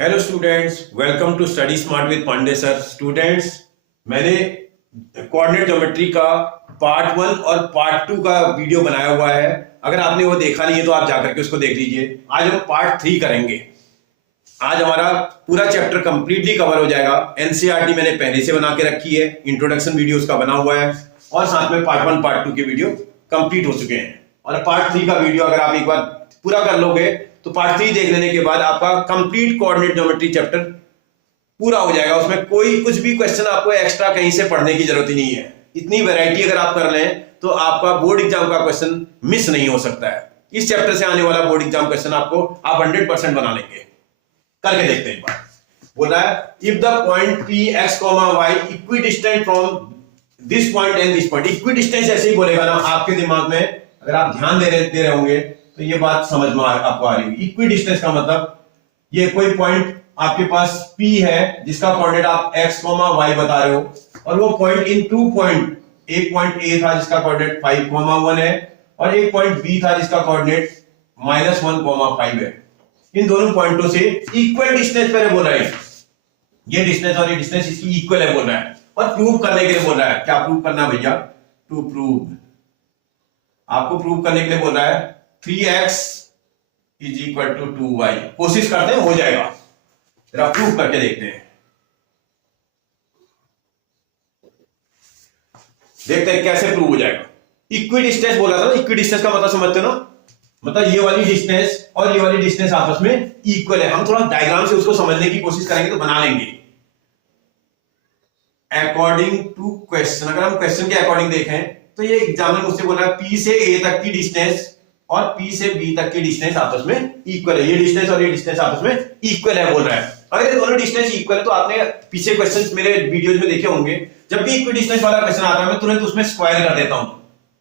Hello students, welcome to study smart with Pandey sir. Students, मैंने coordinate geometry का part 1 और part 2 का video बनाया हुआ है। अगर आपने वो देखा नहीं है तो आप जाकर के उसको देख लीजिए। आज हम पार्ट 3 करेंगे। आज हमारा पूरा चैप्टर कंप्लीटली कवर हो जाएगा। एनसीईआरटी मैंने पहले से बना के रखी है, इंट्रोडक्शन वीडियो उसका बना हुआ है और साथ में पार्ट 1 पार्ट 2 के वीडियो कंप्लीट हो चुके हैं। और पार्ट 3 का वीडियो अगर आप एक बार पूरा कर लोगे तो पार्ट 3 देख लेने के बाद आपका कंप्लीट कोऑर्डिनेट ज्योमेट्री चैप्टर पूरा हो जाएगा। उसमें कोई कुछ भी क्वेश्चन आपको एक्स्ट्रा कहीं से पढ़ने की जरूरत ही नहीं है। इतनी वैरायटी अगर आप कर लें तो आपका बोर्ड एग्जाम का क्वेश्चन मिस नहीं हो सकता है। इस चैप्टर से आने वाला बोर्ड एग्जाम क्वेश्चन आपको आप 100% बना लेंगे। करके देखते हैं एक बार। बोल रहा है if the point P x comma y equidistant from this point and this point. Equidistance ऐसे ही बोलेगा ना आपके दिमाग में, अगर आप ध्यान दे रहे होंगे तो ये बात समझ में आपको आ रही है। इक्वी डिस्टेंस का मतलब ये कोई पॉइंट आपके पास P है जिसका कोऑर्डिनेट आप x, y बता रहे हो और वो पॉइंट इन 2 पॉइंट, एक पॉइंट A था जिसका कोऑर्डिनेट 5, 1 है और एक पॉइंट B था जिसका कोऑर्डिनेट -1, 5 है। इन दोनों पॉइंटों से इक्वल डिस्टेंस पर बोल रहा है। ये डिस्टेंस और ये डिस्टेंस इसकी इक्वल है बोल रहा है और प्रूव करने के लिए बोल रहा है। क्या प्रूव करना भैया? टू प्रूव, आपको प्रूव करने के लिए बोल रहा है 3x is equal to 2y। कोशिश करते हैं हो जाएगा, जरा प्रूव करके देखते हैं। देखते हैं कैसे प्रूव हो जाएगा। इक्वी डिस्टेंस बोला था ना, इक्वी डिस्टेंस का मतलब समझते हो ना, मतलब ये वाली डिस्टेंस और ये वाली डिस्टेंस आपस में इक्वल है। हम थोड़ा डायग्राम से उसको समझने की कोशिश करेंगे तो बना लेंगे। अकॉर्डिंग टू क्वेश्चन, अगर हम क्वेश्चन के अकॉर्डिंग देखें तो ये एग्जामिनर मुझसे बोल रहा है P से A तक की डिस्टेंस और P से B तक की डिस्टेंस आपस में इक्वल है। ये डिस्टेंस और ये डिस्टेंस आपस में इक्वल है बोल रहा है। अगर ये दोनों डिस्टेंस इक्वल है तो आपने पीछे क्वेश्चंस मेरे वीडियोस में देखे होंगे, जब भी इक्वी डिस्टेंस वाला क्वेश्चन आता है मैं तुरंत उसमें स्क्वायर कर देता हूं।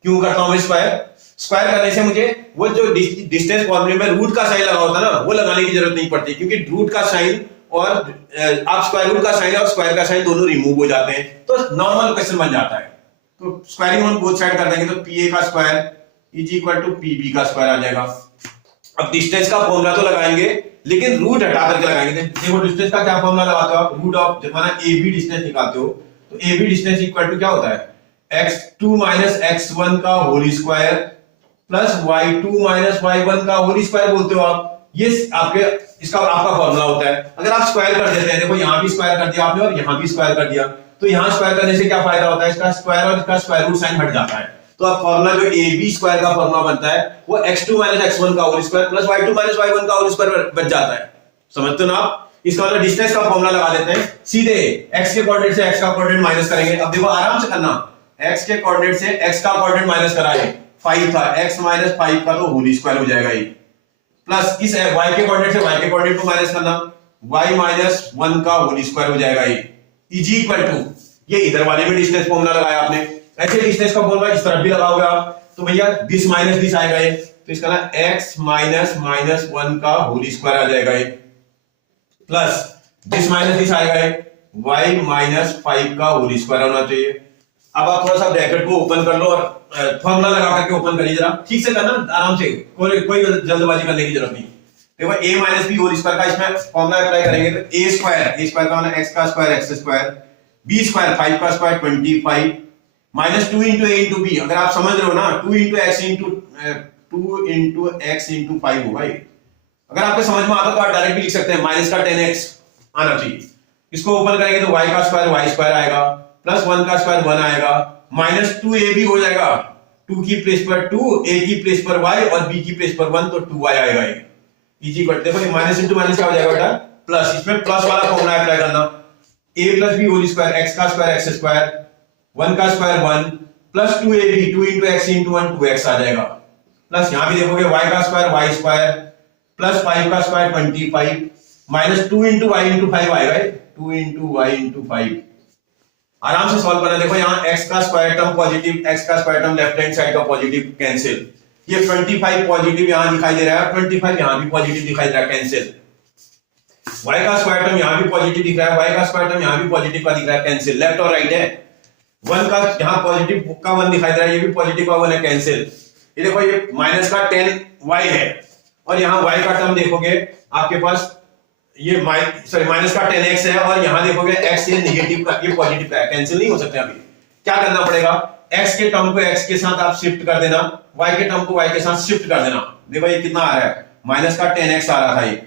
क्यों करता हूं मैं स्क्वायर? स्क्वायर करने से मुझे वो जो डिस्टेंस फॉर्मूले में रूट का साइन लगा होता है ना, वो लगाने की जरूरत नहीं पड़ती, क्योंकि रूट का साइन और आप स्क्वायर रूट का साइन और स्क्वायर का साइन दोनों रिमूव हो जाते हैं, तो नॉर्मल क्वेश्चन बन जाता है। तो स्क्वायरिंग ऑन बोथ साइड कर देंगे तो PA का square is equal to PB का स्क्वायर आ जाएगा। अब डिस्टेंस का फॉर्मूला तो लगाएंगे लेकिन रूट हटा करके लगाएंगे। देखो डिस्टेंस का क्या फॉर्मूला लगाते हो आप? रूट ऑफ, जब माना AB डिस्टेंस निकालते हो तो AB डिस्टेंस इक्वल टू क्या होता है? x2 x1 का whole square plus y2 y1 का होल स्क्वायर बोलते हो आप। ये आपके इसका आपका फॉर्मूला होता है। अगर आप स्क्वायर कर देते हैं, देखो यहां भी स्क्वायर कर दिया आपने और यहां भी स्क्वायर कर दिया, तो यहां स्क्वायर करने से क्या फायदा होता है? इसका स्क्वायर और इसका स्क्वायर रूट साइन हट जाता है। तो अब फॉर्मूला जो AB स्क्वायर का फॉर्मूला बनता है वो x2 x1 का whole square plus y2 y1 का होल स्क्वायर बच जाता है। समझते हो ना आप? इसका मतलब डिस्टेंस का फॉर्मूला लगा देते हैं सीधे। x के कोऑर्डिनेट से x का कोऑर्डिनेट माइनस करेंगे। अब देखो आराम से करना, x के कोऑर्डिनेट से x का कोऑर्डिनेट माइनस कराए, 5 था, x - 5 का तो होल स्क्वायर हो जाएगा ये, प्लस इस y के कोऑर्डिनेट से y के कोऑर्डिनेट को माइनस करना, y - 1 का होल स्क्वायर हो जाएगा ये इज इक्वल टू, ये इधर वाले में डिस्टेंस फॉर्मूला लगाया आपने। ऐसे डिस्टेंस का फॉर्मूला इस तरफ भी लगाओगे आप तो भैया दिस माइनस दिस आएगा ये, तो इसका ना x - 1 का होल स्क्वायर आ जाएगा ये, प्लस दिस माइनस दिस आएगा ये, y - 5 का होल स्क्वायर होना चाहिए। अब आप थोड़ा सा ब्रैकेट को ओपन कर लो और फॉर्मूला लगा करके ओपन करिए, जरा ठीक से करना, आराम से, कोई जल्दबाजी करने की जरूरत नहीं। देखो a - b होल स्क्वायर का इसमें फॉर्मूला अप्लाई करेंगे तो a स्क्वायर का मतलब x का square x square, b square 5 का square 25 minus 2 into a into b। अगर आप समझ रहे हो ना 2 इंटू x इंटू 5 होगा ये। अगर आपको समझ में आता तो आप डायरेक्ट भी लिख सकते हैं, माइनस का 10x आना चाहिए। इसको ओपन करेंगे तो y का स्क्वायर y स्क्वायर आएगा प्लस 1 का स्क्वायर 1 आएगा, माइनस 2ab हो जाएगा, 2 की प्लेस पर 2, a की प्लेस पर y और b की प्लेस पर 1, तो 2y आएगा ये इजी कट। देखो ये माइनस इंटू माइनस क्या हो जाएगा बेटा? प्लस। इसमें प्लस वाला फॉर्मूला अप्लाई करना, a plus b whole square, x का स्क्वायर x स्क्वायर, 1 का square 1 plus 2ab, 2 into x into 1 2x आ जाएगा, प्लस यहां भी देखोगे y का स्क्वायर y स्क्वायर प्लस 5 का square 25 minus 2 into y into 5 आएगा, 2 इंटू y इंटू 5। आराम से सॉल्व करना। देखो यहाँ x का स्क्वायर टर्म पॉजिटिव, x का square term left hand side का पॉजिटिव, कैंसिल। ये 25 पॉजिटिव यहां दिखाई दे रहा है, 25 यहां भी पॉजिटिव दिखाई दे रहा है, कैंसिल। y का स्क्वायर टर्म यहां भी पॉजिटिव दिख रहा है, y का स्क्वायर टर्म यहां भी पॉजिटिव का दिख रहा है, कैंसिल। लेफ्ट और राइट है, 1 का यहां पॉजिटिव का 1 दिखाई दे रहा है, ये भी पॉजिटिव का 1 है, कैंसिल। ये देखो ये माइनस का 10y है और यहां y का टर्म देखोगे आपके पास ये माइनस का 10x है और यहां देखोगे x ये नेगेटिव का, ये पॉजिटिव का है, कैंसिल नहीं हो सकते। अभी क्या करना पड़ेगा, x के टर्म को x के साथ आप शिफ्ट कर देना, y के टर्म को y के साथ शिफ्ट कर देना। देखो ये कितना आ रहा है, माइनस का 10x आ रहा था ये,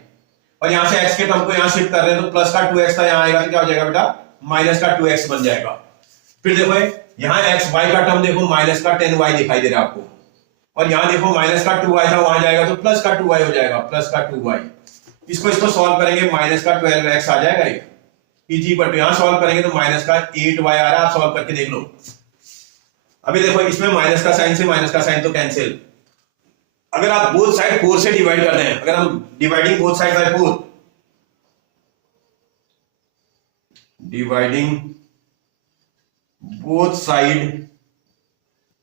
और यहां से x के टर्म को यहां शिफ्ट कर रहे हैं तो प्लस का 2x था, यहां आएगा तो क्या हो जाएगा बेटा, माइनस का 2x बन जाएगा। फिर देखो यहां x y का टर्म देखो माइनस का 10y दिखाई दे रहा है आपको, और यहां देखो माइनस का 2y था, वहां जाएगा तो प्लस का 2y हो जाएगा, प्लस का 2y। इसको सॉल्व करेंगे, माइनस का 12x आ जाएगा ये, इजी पर यहां सॉल्व करेंगे तो माइनस का 8y आ रहा है, आप सॉल्व करके देख लो। अभी देखो इसमें माइनस का साइन से माइनस का साइन तो कैंसिल। अगर आप बोथ साइड 4 से डिवाइड करते हैं, अगर हम dividing both side by 4, dividing both side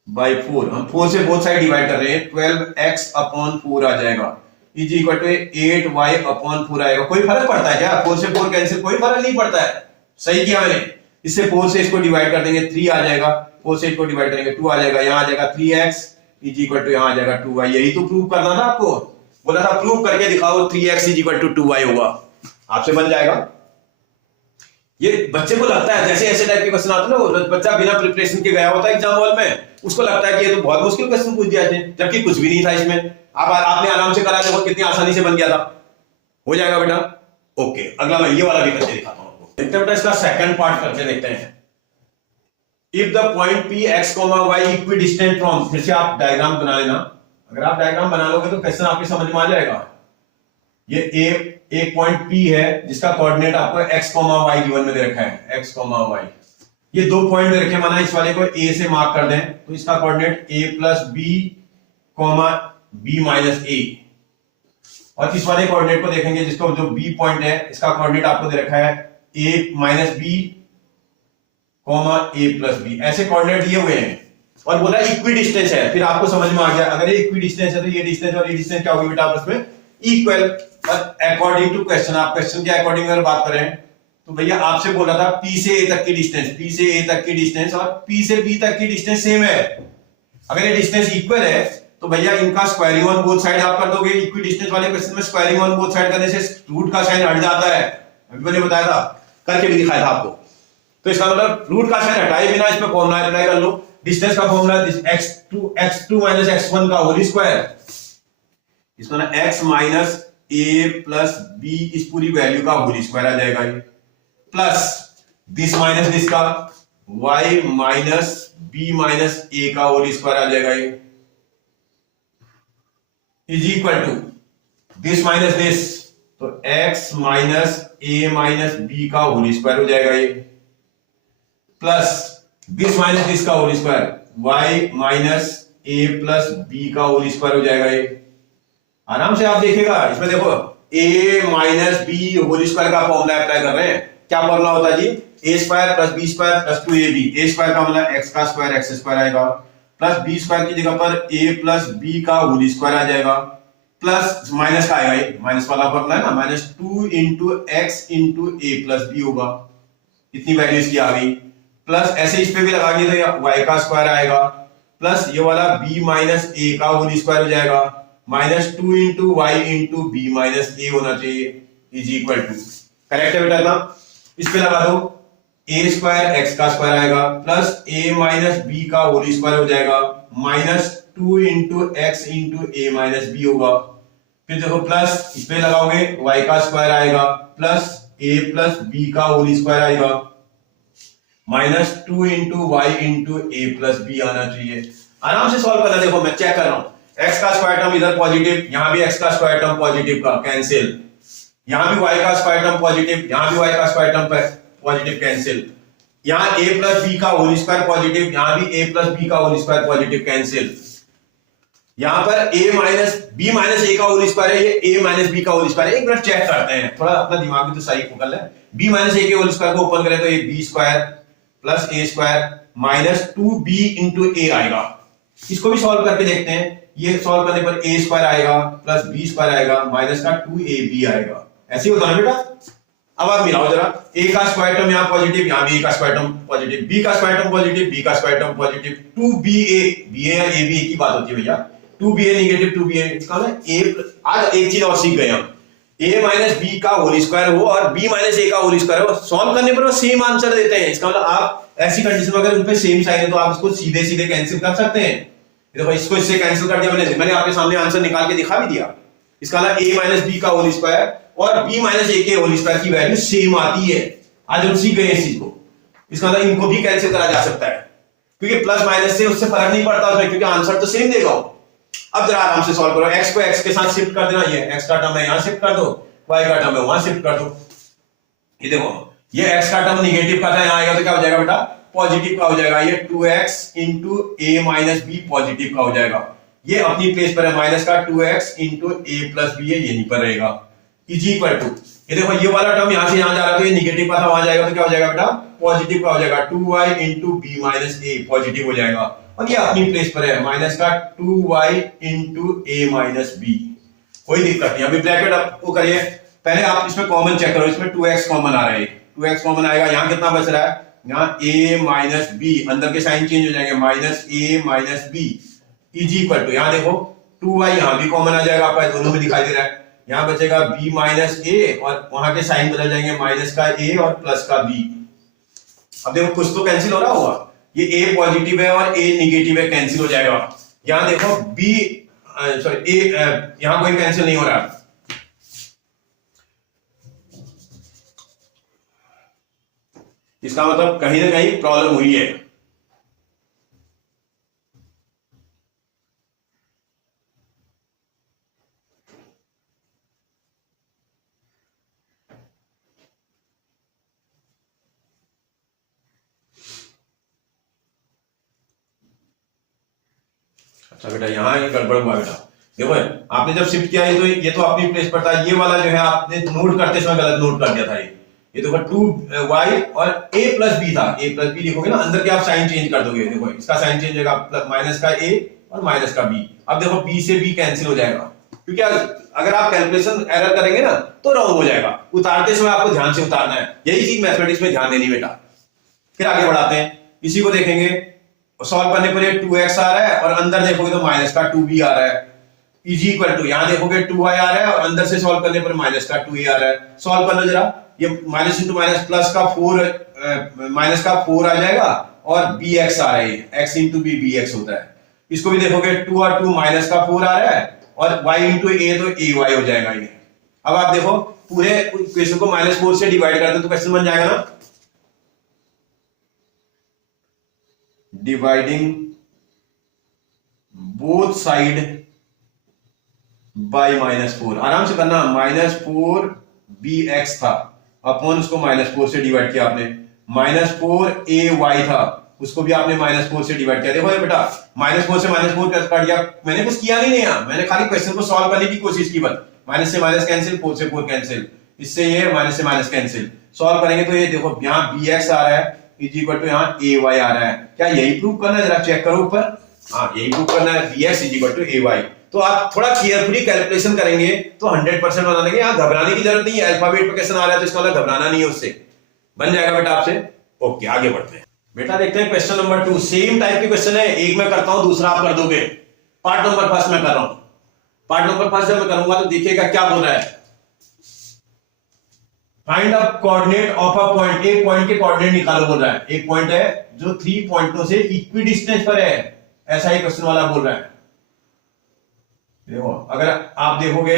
by 4, हम 4 से बोथ साइड डिवाइड कर रहे हैं, 12x अपॉन 4 आ जाएगा, is equal to 8y upon 4 आएगा। कोई फर्क पड़ता है क्या, 4 से 4 कैंसिल, कोई फर्क नहीं पड़ता है, सही किया मैंने। इससे 4 से इसको डिवाइड कर देंगे 3 आ जाएगा, 4 से इसको डिवाइड करेंगे 2 आ जाएगा, यहां आ जाएगा 3x इज इक्वल टू यहां आ जाएगा 2y। यही तो प्रूव करना था आपको, बोला था प्रूव करके दिखाओ 3x is equal to 2y होगा, आपसे बन जाएगा। ये बच्चे को लगता है जैसे ऐसे टाइप के क्वेश्चन आते हैं ना, बच्चा बिना प्रिपरेशन के गया होता है एग्जाम हॉल में, उसको लगता है कि ये तो बहुत मुश्किल क्वेश्चन पूछ दिया है, जबकि कुछ भी नहीं था इसमें। आपने आराम से करा, देखो कितनी आसानी से बन गया था, हो जाएगा बेटा। ओके, अगला मैं ये वाला भी करके दिखाता हूं आपको। देखते हैं बेटा इसका सेकंड पार्ट करके देखते हैं। If the point P x comma y equidistant from, फिर से आप डायग्राम बना लेना, अगर आप डायग्राम बना लोगे तो क्वेश्चन आपके समझ में आ जाएगा। ये एक पॉइंट P है जिसका कोऑर्डिनेट आपको x, y गिवन में दे रखा है, x, y। ये दो पॉइंट दे रखे, माना इस वाले को A से मार्क कर दें तो इसका coordinate a plus b b minus a, और इस वाले कोऑर्डिनेट को देखेंगे जिसको जो B पॉइंट है, इसका कोऑर्डिनेट आपको दे रखा है a minus b a plus b. ऐसे कोऑर्डिनेट दिए हुए हैं और बोला इक्वी डिस्टेंस है, फिर आपको समझ में आ गया अगर ये इक्वी डिस्टेंस है तो ये डिस्टेंस और ये डिस्टेंस क्या होगी बेटा आपस में, इक्वल। अकॉर्डिंग टू क्वेश्चन, आप क्वेश्चन के अकॉर्डिंग अगर बात करें तो भैया आपसे बोला था P से A तक की डिस्टेंस, P से A तक की डिस्टेंस और P से B तक की डिस्टेंस सेम है। अगर ये डिस्टेंस इक्वल है तो भैया इनका स्क्वायरिंग ऑन बोथ साइड आप कर दोगे। इक्वी डिस्टेंस वाले क्वेश्चन में स्क्वायरिंग ऑन बोथ साइड करने से रूट का साइन हट जाता है, अभी मैंने बताया था, करके भी दिखाया था आपको। तो इसका मतलब रूट का साइन हटाए बिना इसमें फॉर्मूला अप्लाई कर लो। डिस्टेंस का फॉर्मूला x2 माइनस x1 का होल स्क्वायर, इसमें ना x minus a plus b इस पूरी वैल्यू का होल स्क्वायर आ जाएगा ये, प्लस दिस माइनस दिस का y minus b minus a का होल स्क्वायर आ जाएगा ये, is equal to this minus this, तो x minus a minus b का होल स्क्वायर हो जाएगा ये, प्लस दिस माइनस दिस का whole square y minus a plus b का होल स्क्वायर हो जाएगा ये। आराम से आप देखेगा, इसमें देखो a minus b whole square का फॉर्मूला अप्लाई कर रहे हैं। क्या फॉर्मूला होता है जी, a square plus b square plus 2ab। a square का मतलब x का स्क्वायर x स्क्वायर आएगा, प्लस b स्क्वायर की जगह पर a प्लस b का होल स्क्वायर आ जाएगा, प्लस माइनस का आएगा, ये माइनस वाला फॉर्मूला है ना, minus 2 into x into a plus b होगा, इतनी वैल्यू इसकी आ गई। प्लस ऐसे इस पे भी लगाएंगे तो y का स्क्वायर आएगा, प्लस ये वाला b माइनस a का होल स्क्वायर हो जाएगा, minus 2 into y into b minus a होना चाहिए, इज इक्वल टू, करेक्ट है बेटा ना। इस पे लगा दो a स्क्वायर एक्स का स्क्वायर आएगा, प्लस a माइनस बी का होल स्क्वायर हो जाएगा, माइनस 2 इंटू एक्स इंटू ए माइनस बी होगा। फिर देखो प्लस इस पे लगाओगे y का स्क्वायर आएगा, प्लस a प्लस बी का होल स्क्वायर आएगा, माइनस 2 इंटू वाई इंटू ए प्लस बी आना चाहिए। आराम से सॉल्व करना, देखो मैं चेक कर रहा हूं, x का स्क्वायर टर्म इधर पॉजिटिव, यहां भी x का स्क्वायर टर्म पॉजिटिव का कैंसिल, यहां भी y का स्क्वायर टर्म पॉजिटिव, यहां भी y का स्क्वायर टर्म पॉजिटिव कैंसिल, यहां a प्लस b का होल स्क्वायर पॉजिटिव, यहां भी a प्लस b का होल स्क्वायर पॉजिटिव कैंसिल, यहां पर a minus b minus a का होल स्क्वायर है, ये a माइनस b का होल स्क्वायर है। एक मिनट चेक करते हैं, थोड़ा अपना दिमाग भी तो सही पकड़ ले। b माइनस a के होल स्क्वायर को ओपन करें तो ये b square plus a square minus 2b into a आएगा। इसको भी सॉल्व करके देखते हैं, ये सॉल्व करने पर a स्क्वायर आएगा प्लस b स्क्वायर आएगा माइनस का 2ab आएगा, ऐसे ही होता है बेटा। अब आप मिलाओ जरा, a का स्क्वायर टर्म यहाँ पॉजिटिव, यहाँ भी a का स्क्वायर टर्म पॉजिटिव, b का स्क्वायर टर्म पॉजिटिव, b का square term positive, 2ba, ba या ab एक ही बात होती है भैया, 2ba नेगेटिव 2ba, इसका मतलब a। आज एक चीज और सीख गए हम, a माइनस बी का होल स्क्वायर हो और b माइनस ए का होल स्क्वायर हो, सॉल्व करने पर वो सेम आंसर देते हैं। इसका मतलब आप ऐसी कंडीशन में अगर उन पे सेम साइन है तो आप इसको सीधे सीधे कैंसिल कर सकते हैं। देखो इसको इससे कैंसिल कर दिया मैंने आपके सामने आंसर निकाल के दिखा भी दिया। इसका मतलब a माइनस बी का होल स्क्वायर और b माइनस ए के होल स्क्वायर की वैल्यू सेम आती है। आज हम सीख गए इस चीज को। इसका मतलब इनको भी कैंसिल करा जा सकता है, क्योंकि प्लस माइनस से उससे फर्क नहीं पड़ता उसमें, क्योंकि आंसर तो सेम देगा। अब जरा आराम से सॉल्व करो। x को x के साथ शिफ्ट कर देना, ये x का टर्म है यहां शिफ्ट कर दो, y का टर्म है वहां शिफ्ट कर दो। ये देखो ये x का टर्म निगेटिव का था, यहां आएगा तो क्या हो जाएगा बेटा, पॉजिटिव का हो जाएगा। ये 2x into a minus b positive का हो जाएगा। ये अपनी प्लेस पर है, माइनस का 2x into a plus B है, यहीं पर रहेगा। इज इक्वल टू, ये देखो ये वाला टर्म यहां से यहां जा रहा है तो ये निगेटिव का था, वहां जाएगा तो क्या हो जाएगा बेटा, पॉजिटिव का हो जाएगा। 2y इंटू बी माइनस ए पॉजिटिव हो जाएगा। और ये अपनी प्लेस पर है, माइनस का 2y इंटू ए माइनस बी, कोई दिक्कत नहीं। अभी ब्रैकेट आप वो करिए, पहले आप इसमें कॉमन चेक करो। इसमें 2x कॉमन आ रहा है, 2x कॉमन आएगा। यहाँ कितना बच रहा है, यहाँ a माइनस बी, अंदर के साइन चेंज हो जाएंगे, minus a minus b is equal to, यहाँ देखो 2y यहाँ भी कॉमन आ जाएगा, आपका दोनों में दिखाई दे रहा है। यहाँ बचेगा b माइनस ए और वहां के साइन बदल जाएंगे, माइनस का a और प्लस का b। अब देखो कुछ तो कैंसिल हो रहा होगा, ये a पॉजिटिव है और a निगेटिव है, कैंसिल हो जाएगा। यहां देखो b सॉरी a यहां कोई कैंसिल नहीं हो रहा। इसका मतलब कहीं ना कहीं प्रॉब्लम हुई है। अच्छा बेटा यहाँ ये गड़बड़ हुआ बेटा। देखो आपने जब शिफ्ट किया ये तो अपनी प्लेस पर था, ये वाला जो है आपने नोट करते समय गलत नोट कर दिया था। ये देखो 2y और a प्लस बी था, a प्लस बी लिखोगे ना, अंदर के आप साइन चेंज कर दोगे। देखो इसका साइन चेंज होगा, माइनस का a और माइनस का b। अब देखो b से b कैंसिल हो जाएगा, क्योंकि अगर आप कैलकुलेशन एरर करेंगे ना तो रॉन्ग हो जाएगा। उतारते समय आपको ध्यान से उतारना है, यही चीज मैथमेटिक्स में ध्यान देनी बेटा। फिर आगे बढ़ाते हैं, इसी को देखेंगे। सॉल्व करने पर ये 2x आ रहा है और अंदर देखोगे तो माइनस का 2b आ रहा है, इज इक्वल टू, यहां देखोगे 2y आ रहा है और अंदर से सॉल्व करने पर माइनस का 2a आ रहा है। सॉल्व करना जरा, ये माइनस इंटू माइनस प्लस का 4 माइनस का 4 आ जाएगा और bx आ रहा है, x इंटू b bx होता है। इसको भी देखोगे 2 और 2 माइनस का 4 आ रहा है और y इंटू a तो ay हो जाएगा ये। अब आप देखो पूरे क्वेश्चन को -4 से डिवाइड कर दो तो क्वेश्चन बन जाएगा ना, डिवाइडिंग बोथ साइड बाय -4। आराम से करना, -4 bx था अपॉन उसको -4 से डिवाइड किया आपने, -4 ay था उसको भी आपने -4 से डिवाइड किया। देखो ये बेटा -4 से -4 काट दिया, मैंने कुछ किया नहीं है, मैंने खाली क्वेश्चन को सॉल्व करने की कोशिश की बस। माइनस से माइनस कैंसिल, 4 से 4 कैंसिल, इससे ये माइनस से माइनस कैंसिल। सॉल्व करेंगे तो ये देखो यहाँ bx आ रहा है इज इक्वल टू यहाँ ay आ रहा है। क्या यही प्रूव करना है, जरा चेक करो ऊपर। हाँ यही प्रूव करना है, bx is equal to ay। तो आप थोड़ा केयरफुली कैलकुलेशन करेंगे तो 100% बना देंगे। यहाँ घबराने की जरूरत नहीं है, अल्फाबेट पे क्वेश्चन आ रहा है तो इसका मतलब घबराना नहीं है, उससे बन जाएगा बेटा आपसे। ओके आगे बढ़ते हैं बेटा, देखते हैं क्वेश्चन नंबर 2। सेम टाइप के क्वेश्चन है, एक मैं करता हूं दूसरा आप कर दोगे। पार्ट नंबर फर्स्ट मैं कर रहा हूं। पार्ट नंबर फर्स्ट जब मैं करूंगा तो देखिएगा क्या बोल रहा है, find a coordinate of a point. एक पॉइंट के कोऑर्डिनेट निकालो बोल रहा है। एक पॉइंट है जो 3 पॉइंटों से इक्वी डिस्टेंस पर है, ऐसा ही क्वेश्चन वाला बोल रहा है। देखो अगर आप देखोगे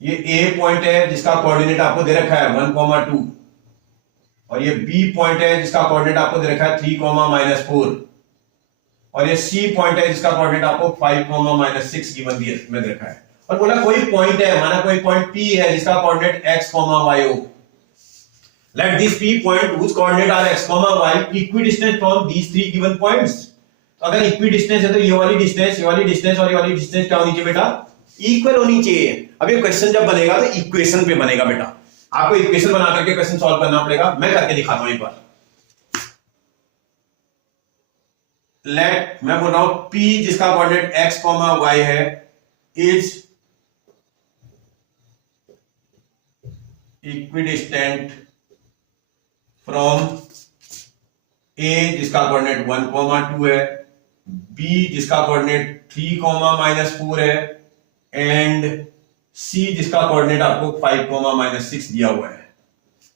ये ए पॉइंट है जिसका कोऑर्डिनेट आपको दे रखा है 1,2 और ये बी पॉइंट है जिसका कोऑर्डिनेट आपको दे रखा है 3,-4 और ये सी पॉइंट है जिसका कोऑर्डिनेट आपको 5,-6 गिवन में दे रखा है। और बोला कोई पॉइंट है, माना कोई पॉइंट P है जिसका कोऑर्डिनेट x, y हो। Let this P point whose coordinate are x, y equidistant from these 3 given points। तो अगर इक्विडिस्टेंस है तो ये वाली डिस्टेंस और ये वाली डिस्टेंस क्या होनी चाहिए बेटा, इक्वल होनी चाहिए। अब ये क्वेश्चन जब बनेगा तो इक्वेशन पे बनेगा बेटा, आपको इक्वेशन बना करके क्वेश्चन सॉल्व करना पड़ेगा। मैं करके दिखाता हूं एक बार। लेट मैं बोल रहा हूं P जिसका कोऑर्डिनेट x, y है इज इक्विडिस्टेंट फ्रॉम A जिसका कोऑर्डिनेट 1,2 है, B जिसका कोऑर्डिनेट 3, -4 है एंड सी जिसका कोऑर्डिनेट आपको 5, -6 दिया हुआ है।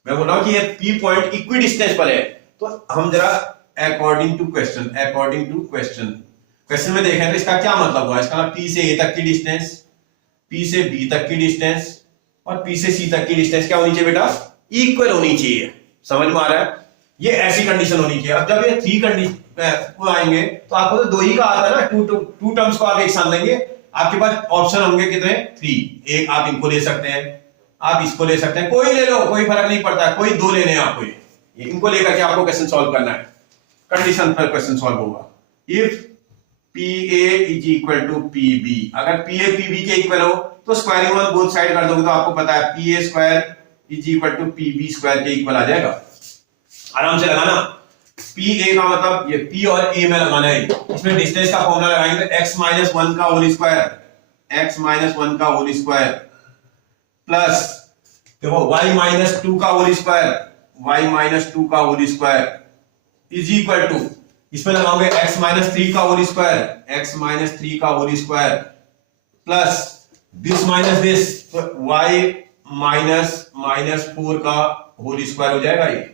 मैं बोल रहा हूं कि ये P पॉइंट इक्वी डिस्टेंस पर है। तो हम जरा अकॉर्डिंग टू क्वेश्चन में देखें तो इसका क्या मतलब हुआ। इसका मतलब P से A तक की डिस्टेंस, P से B तक की डिस्टेंस और P से C तक की डिस्टेंस क्या होनी चाहिए बेटा, इक्वल होनी चाहिए। समझ में आ रहा है, ये ऐसी कंडीशन होनी चाहिए। अब जब ये 3 कंडीशन को आएंगे तो आपको तो 2 ही का आता है ना, टू टर्म्स को आप एक साथ लेंगे, आपके पास ऑप्शन होंगे कितने, 3। एक आप इनको ले सकते हैं, आप इसको ले सकते हैं, कोई ले लो, कोई फर्क नहीं पड़ता है, कोई 2 लेने हैं आपको। ये इनको लेकर के आपको क्वेश्चन सॉल्व करना है, कंडीशन पर क्वेश्चन सॉल्व होगा। If PA is equal to PB, अगर PA PB के इक्वल हो तो स्क्वायरिंग ऑन बोथ साइड कर दोगे तो आपको पता है PA square is equal to PB square के इक्वल आ जाएगा। आराम से लगाना। PA का मतलब ये P और A में लगाना है। इसमें डिस्टेंस का फॉर्मूला लगाएंगे तो x-1 का होल स्क्वायर, x-1 का होल स्क्वायर प्लस देखो y-2 का होल स्क्वायर, y-2 का whole square is equal to, इसमें लगाओगे x-3 का होल स्क्वायर, x-3 का whole square plus this minus this, तो y-4 का होल स्क्वायर हो जाएगा। ये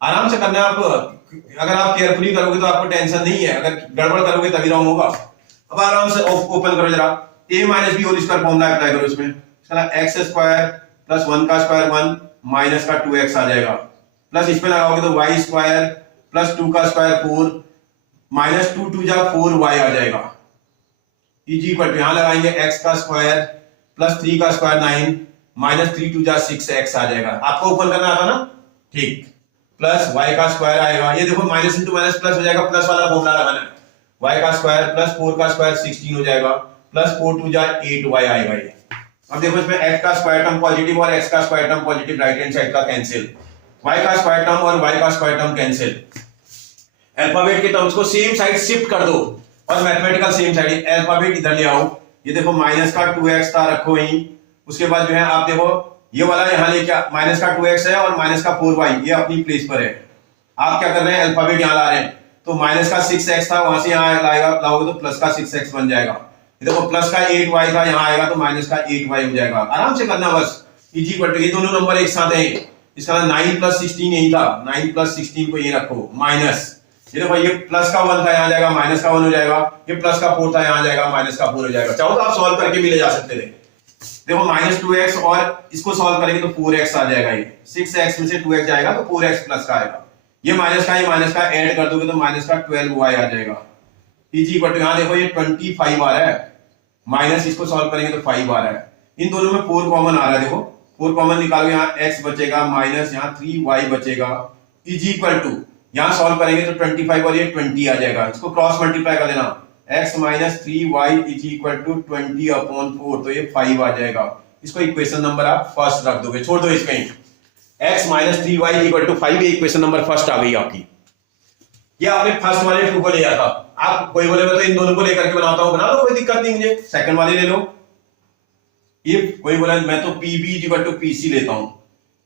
आराम से करना है आप। अगर आप केयरफुली करोगे तो आपको टेंशन नहीं है, अगर गड़बड़ करोगे तभी रॉन्ग होगा। अब आराम से ओपन करो जरा, a minus b whole square formula apply करो इसमें, x स्क्वायर प्लस 1 का स्क्वायर 1 माइनस का 2x आ जाएगा, प्लस इसमें लगाओगे तो y स्क्वायर प्लस 2 का स्क्वायर 4 माइनस 2 2 जा 4y आ जाएगा। इज इक्वल टू यहां लगाएंगे x का स्क्वायर प्लस 3 का स्क्वायर 9 माइनस 3 2 जा 6x आ जाएगा। आपको ओपन करना आता ना, ठीक, प्लस y का स्क्वायर आएगा, ये देखो माइनस इंटू माइनस प्लस हो जाएगा, प्लस वाला फॉर्मूला लगाना है, y का स्क्वायर प्लस 4 का स्क्वायर 16 हो जाएगा, प्लस 4 2 जा 8y आएगा ये। अब देखो इसमें x का स्क्वायर टर्म पॉजिटिव और x का square term positive, right hand side का कैंसिल, y का स्क्वायर टर्म और y का स्क्वायर टर्म कैंसिल। अल्फाबेट के टर्म्स को सेम साइड शिफ्ट कर दो और मैथमेटिकल सेम साइड, अल्फाबेट इधर ले आओ। ये देखो माइनस का 2x था, रखो यहीं। उसके बाद जो है आप देखो ये वाला यहाँ लेके माइनस का 2x है और माइनस का 4y ये अपनी प्लेस पर है। आप क्या कर रहे हैं, अल्फाबेट यहाँ ला रहे हैं, तो माइनस का 6x था, वहां से यहाँ लाओगे तो प्लस का 6x बन जाएगा। ये देखो प्लस का 8y था, यहाँ आएगा तो माइनस का 8y हो जाएगा। आराम से करना बस, इजी बट ये दोनों नंबर एक साथ है। इसका 9 + 16 यही था, 9 + 16 को ये रखो माइनस, ये देखो ये प्लस का 1 था, यहाँ जाएगा माइनस का 1 हो जाएगा, ये प्लस का 4 था, यहाँ जाएगा माइनस का 4 हो जाएगा। चाहो तो आप सॉल्व करके भी ले जा सकते थे। देखो माइनस 2x और इसको सॉल्व करेंगे तो 4x आ जाएगा। ये 6x में से 2x जाएगा तो 4x प्लस का आएगा। ये माइनस का ऐड कर दोगे तो माइनस का 12y आ जाएगा। इजी बट यहाँ देखो ये 25 आ रहा है, माइनस इसको सॉल्व करेंगे तो 5 आ रहा है। इन दोनों में 4 कॉमन आ रहा है, देखो 4 कॉमन निकालोगे, यहाँ x बचेगा माइनस यहाँ 3y बचेगा। इज इक्वल टू यहाँ सॉल्व करेंगे तो 25 और ये 20 आ जाएगा। इसको क्रॉस मल्टीप्लाई कर देना, x minus 3y is equal to 20/4, तो ये 5 आ जाएगा। इसको इक्वेशन नंबर आप फर्स्ट रख दोगे, छोड़ दो इसमें, x minus 3y equal to 5, equation number first आ गई आपकी। ये आपने फर्स्ट वाले टू को लिया था, आप कोई बोले मैं तो इन दोनों को लेकर के बनाता हूं, बना लो, कोई दिक्कत नहीं मुझे। सेकंड वाले ले लो। इफ कोई बोला मैं तो PB इक्वल टू PC लेता हूं,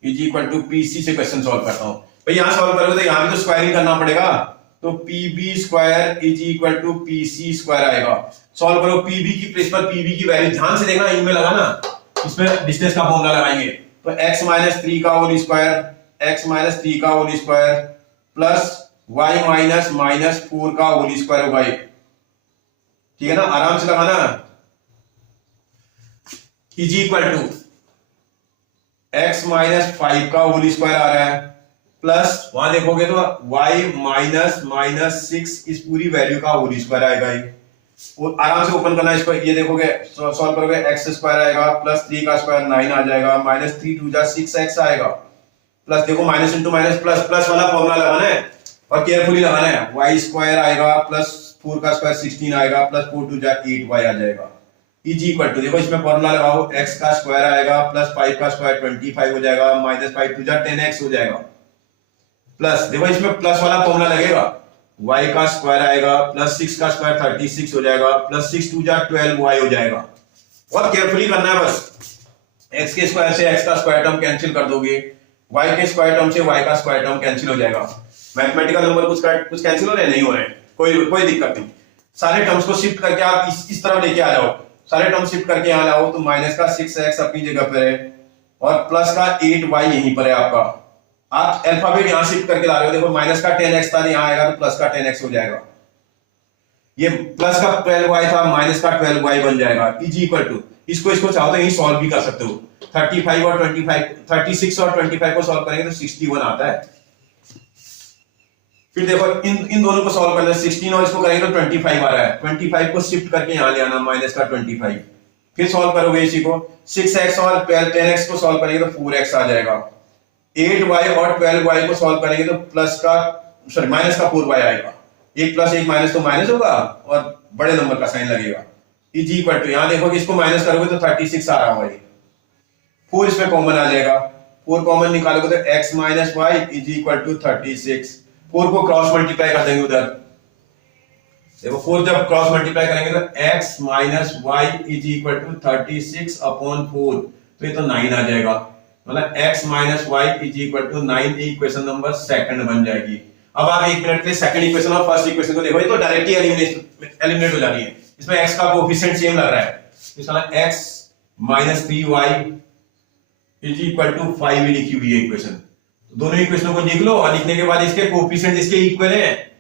इज इक्वल टू PC से क्वेश्चन सॉल्व करता हूं। भाई यहां सॉल्व करोगे तो यहां भी तो स्क्वायरिंग करना पड़ेगा, तो PB square is equal to PC square आएगा। सॉल्व करो, PB की प्लेस पर PB की वैल्यू ध्यान से देखना, इनमें लगाना, इसमें डिस्टेंस का फॉर्मूला लगाएंगे तो x माइनस 3 का होल स्क्वायर, x माइनस 3 का whole square plus y minus minus 4 का होल स्क्वायर होगा ये, ठीक है ना। आराम से लगाना, is equal to x minus 5 का होल स्क्वायर आ रहा है प्लस वहां देखोगे तो y माइनस माइनस 6 इस पूरी वैल्यू का होल स्क्वायर आएगा ये। और आराम से ओपन करना इसको, ये देखोगे सॉल्व करोगे x स्क्वायर आएगा प्लस 3 का स्क्वायर 9 आ जाएगा, माइनस 3 2 जा 6x आएगा, प्लस देखो minus into minus plus, plus वाला फॉर्मूला लगाना है और केयरफुली लगाना है। y स्क्वायर आएगा प्लस 4 का स्क्वायर 16 आएगा प्लस 4 2 जा 8y आ जाएगा। इज इक्वल टू देखो इसमें फॉर्मूला लगाओ, x का स्क्वायर आएगा प्लस 5 का स्क्वायर 25 हो जाएगा, माइनस 5 2 जा 10x हो जाएगा, प्लस देखो इसमें प्लस वाला फॉर्मूला लगेगा, y का स्क्वायर आएगा प्लस 6 का स्क्वायर 36 हो जाएगा, प्लस 6 2 जा 12y हो जाएगा। और केयरफुली करना है बस, x के स्क्वायर से x का स्क्वायर टर्म कैंसिल कर दोगे, y के स्क्वायर टर्म से y का स्क्वायर टर्म कैंसिल हो जाएगा। मैथमेटिकल नंबर कुछ कैंसिल हो रहे हैं, नहीं हो रहे हैं, कोई दिक्कत नहीं। सारे टर्म्स को शिफ्ट करके आप इस तरफ लेके आ जाओ, सारे टर्म शिफ्ट करके यहाँ लाओ तो माइनस का 6x अपनी जगह पर है और प्लस का 8y यहीं पर है आपका। आप अल्फाबेट यहां शिफ्ट करके ला रहे हो, देखो माइनस का 10x था, यहां आएगा तो प्लस का 10x हो जाएगा। ये प्लस का 12y था, माइनस का 12y बन जाएगा। इज इक्वल टू, इसको चाहो तो यही सॉल्व भी कर सकते हो। 35 और 25, 36 और 25 को सॉल्व करेंगे तो 61 आता है। फिर देखो इन दोनों को सॉल्व करना है, 16 और इसको करेंगे तो 25 आ रहा है। 25 को शिफ्ट करके यहां ले आना, माइनस का 25। फिर सॉल्व करोगे इसी को, 6x और 10x को सॉल्व करेंगे तो 4x आ जाएगा। 8y और 12y को सॉल्व करेंगे तो प्लस का सॉरी माइनस का 4y आएगा। एक प्लस एक माइनस तो माइनस होगा और बड़े नंबर का साइन लगेगा। इज इक्वल टू, यहां देखोगे इसको माइनस करोगे तो 36 आ रहा होगा। 4 इसमें कॉमन आ जाएगा, 4 कॉमन निकालोगे तो x minus y is equal to 36। 4 को क्रॉस मल्टीप्लाई कर देंगे उधर, देखो 4 जब क्रॉस मल्टीप्लाई करेंगे तो x minus y is equal to 36 upon 4, तो ये तो 9 आ जाएगा। मतलब x minus y is equal to 9 equation number second बन जाएगी। अब आप एक मिनट के सेकंड इक्वेशन और फर्स्ट इक्वेशन को देखो, ये तो डायरेक्टली एलिमिनेट हो जा रही है। इसमें x का कोएफिशिएंट सेम लग रहा है, इसका x minus 3y is equal to 5 लिखी हुई है इक्वेशन। दोनों इक्वेशनों को लिख लो और लिखने के बाद इसके कोएफिशिएंट इसके इक्वल है,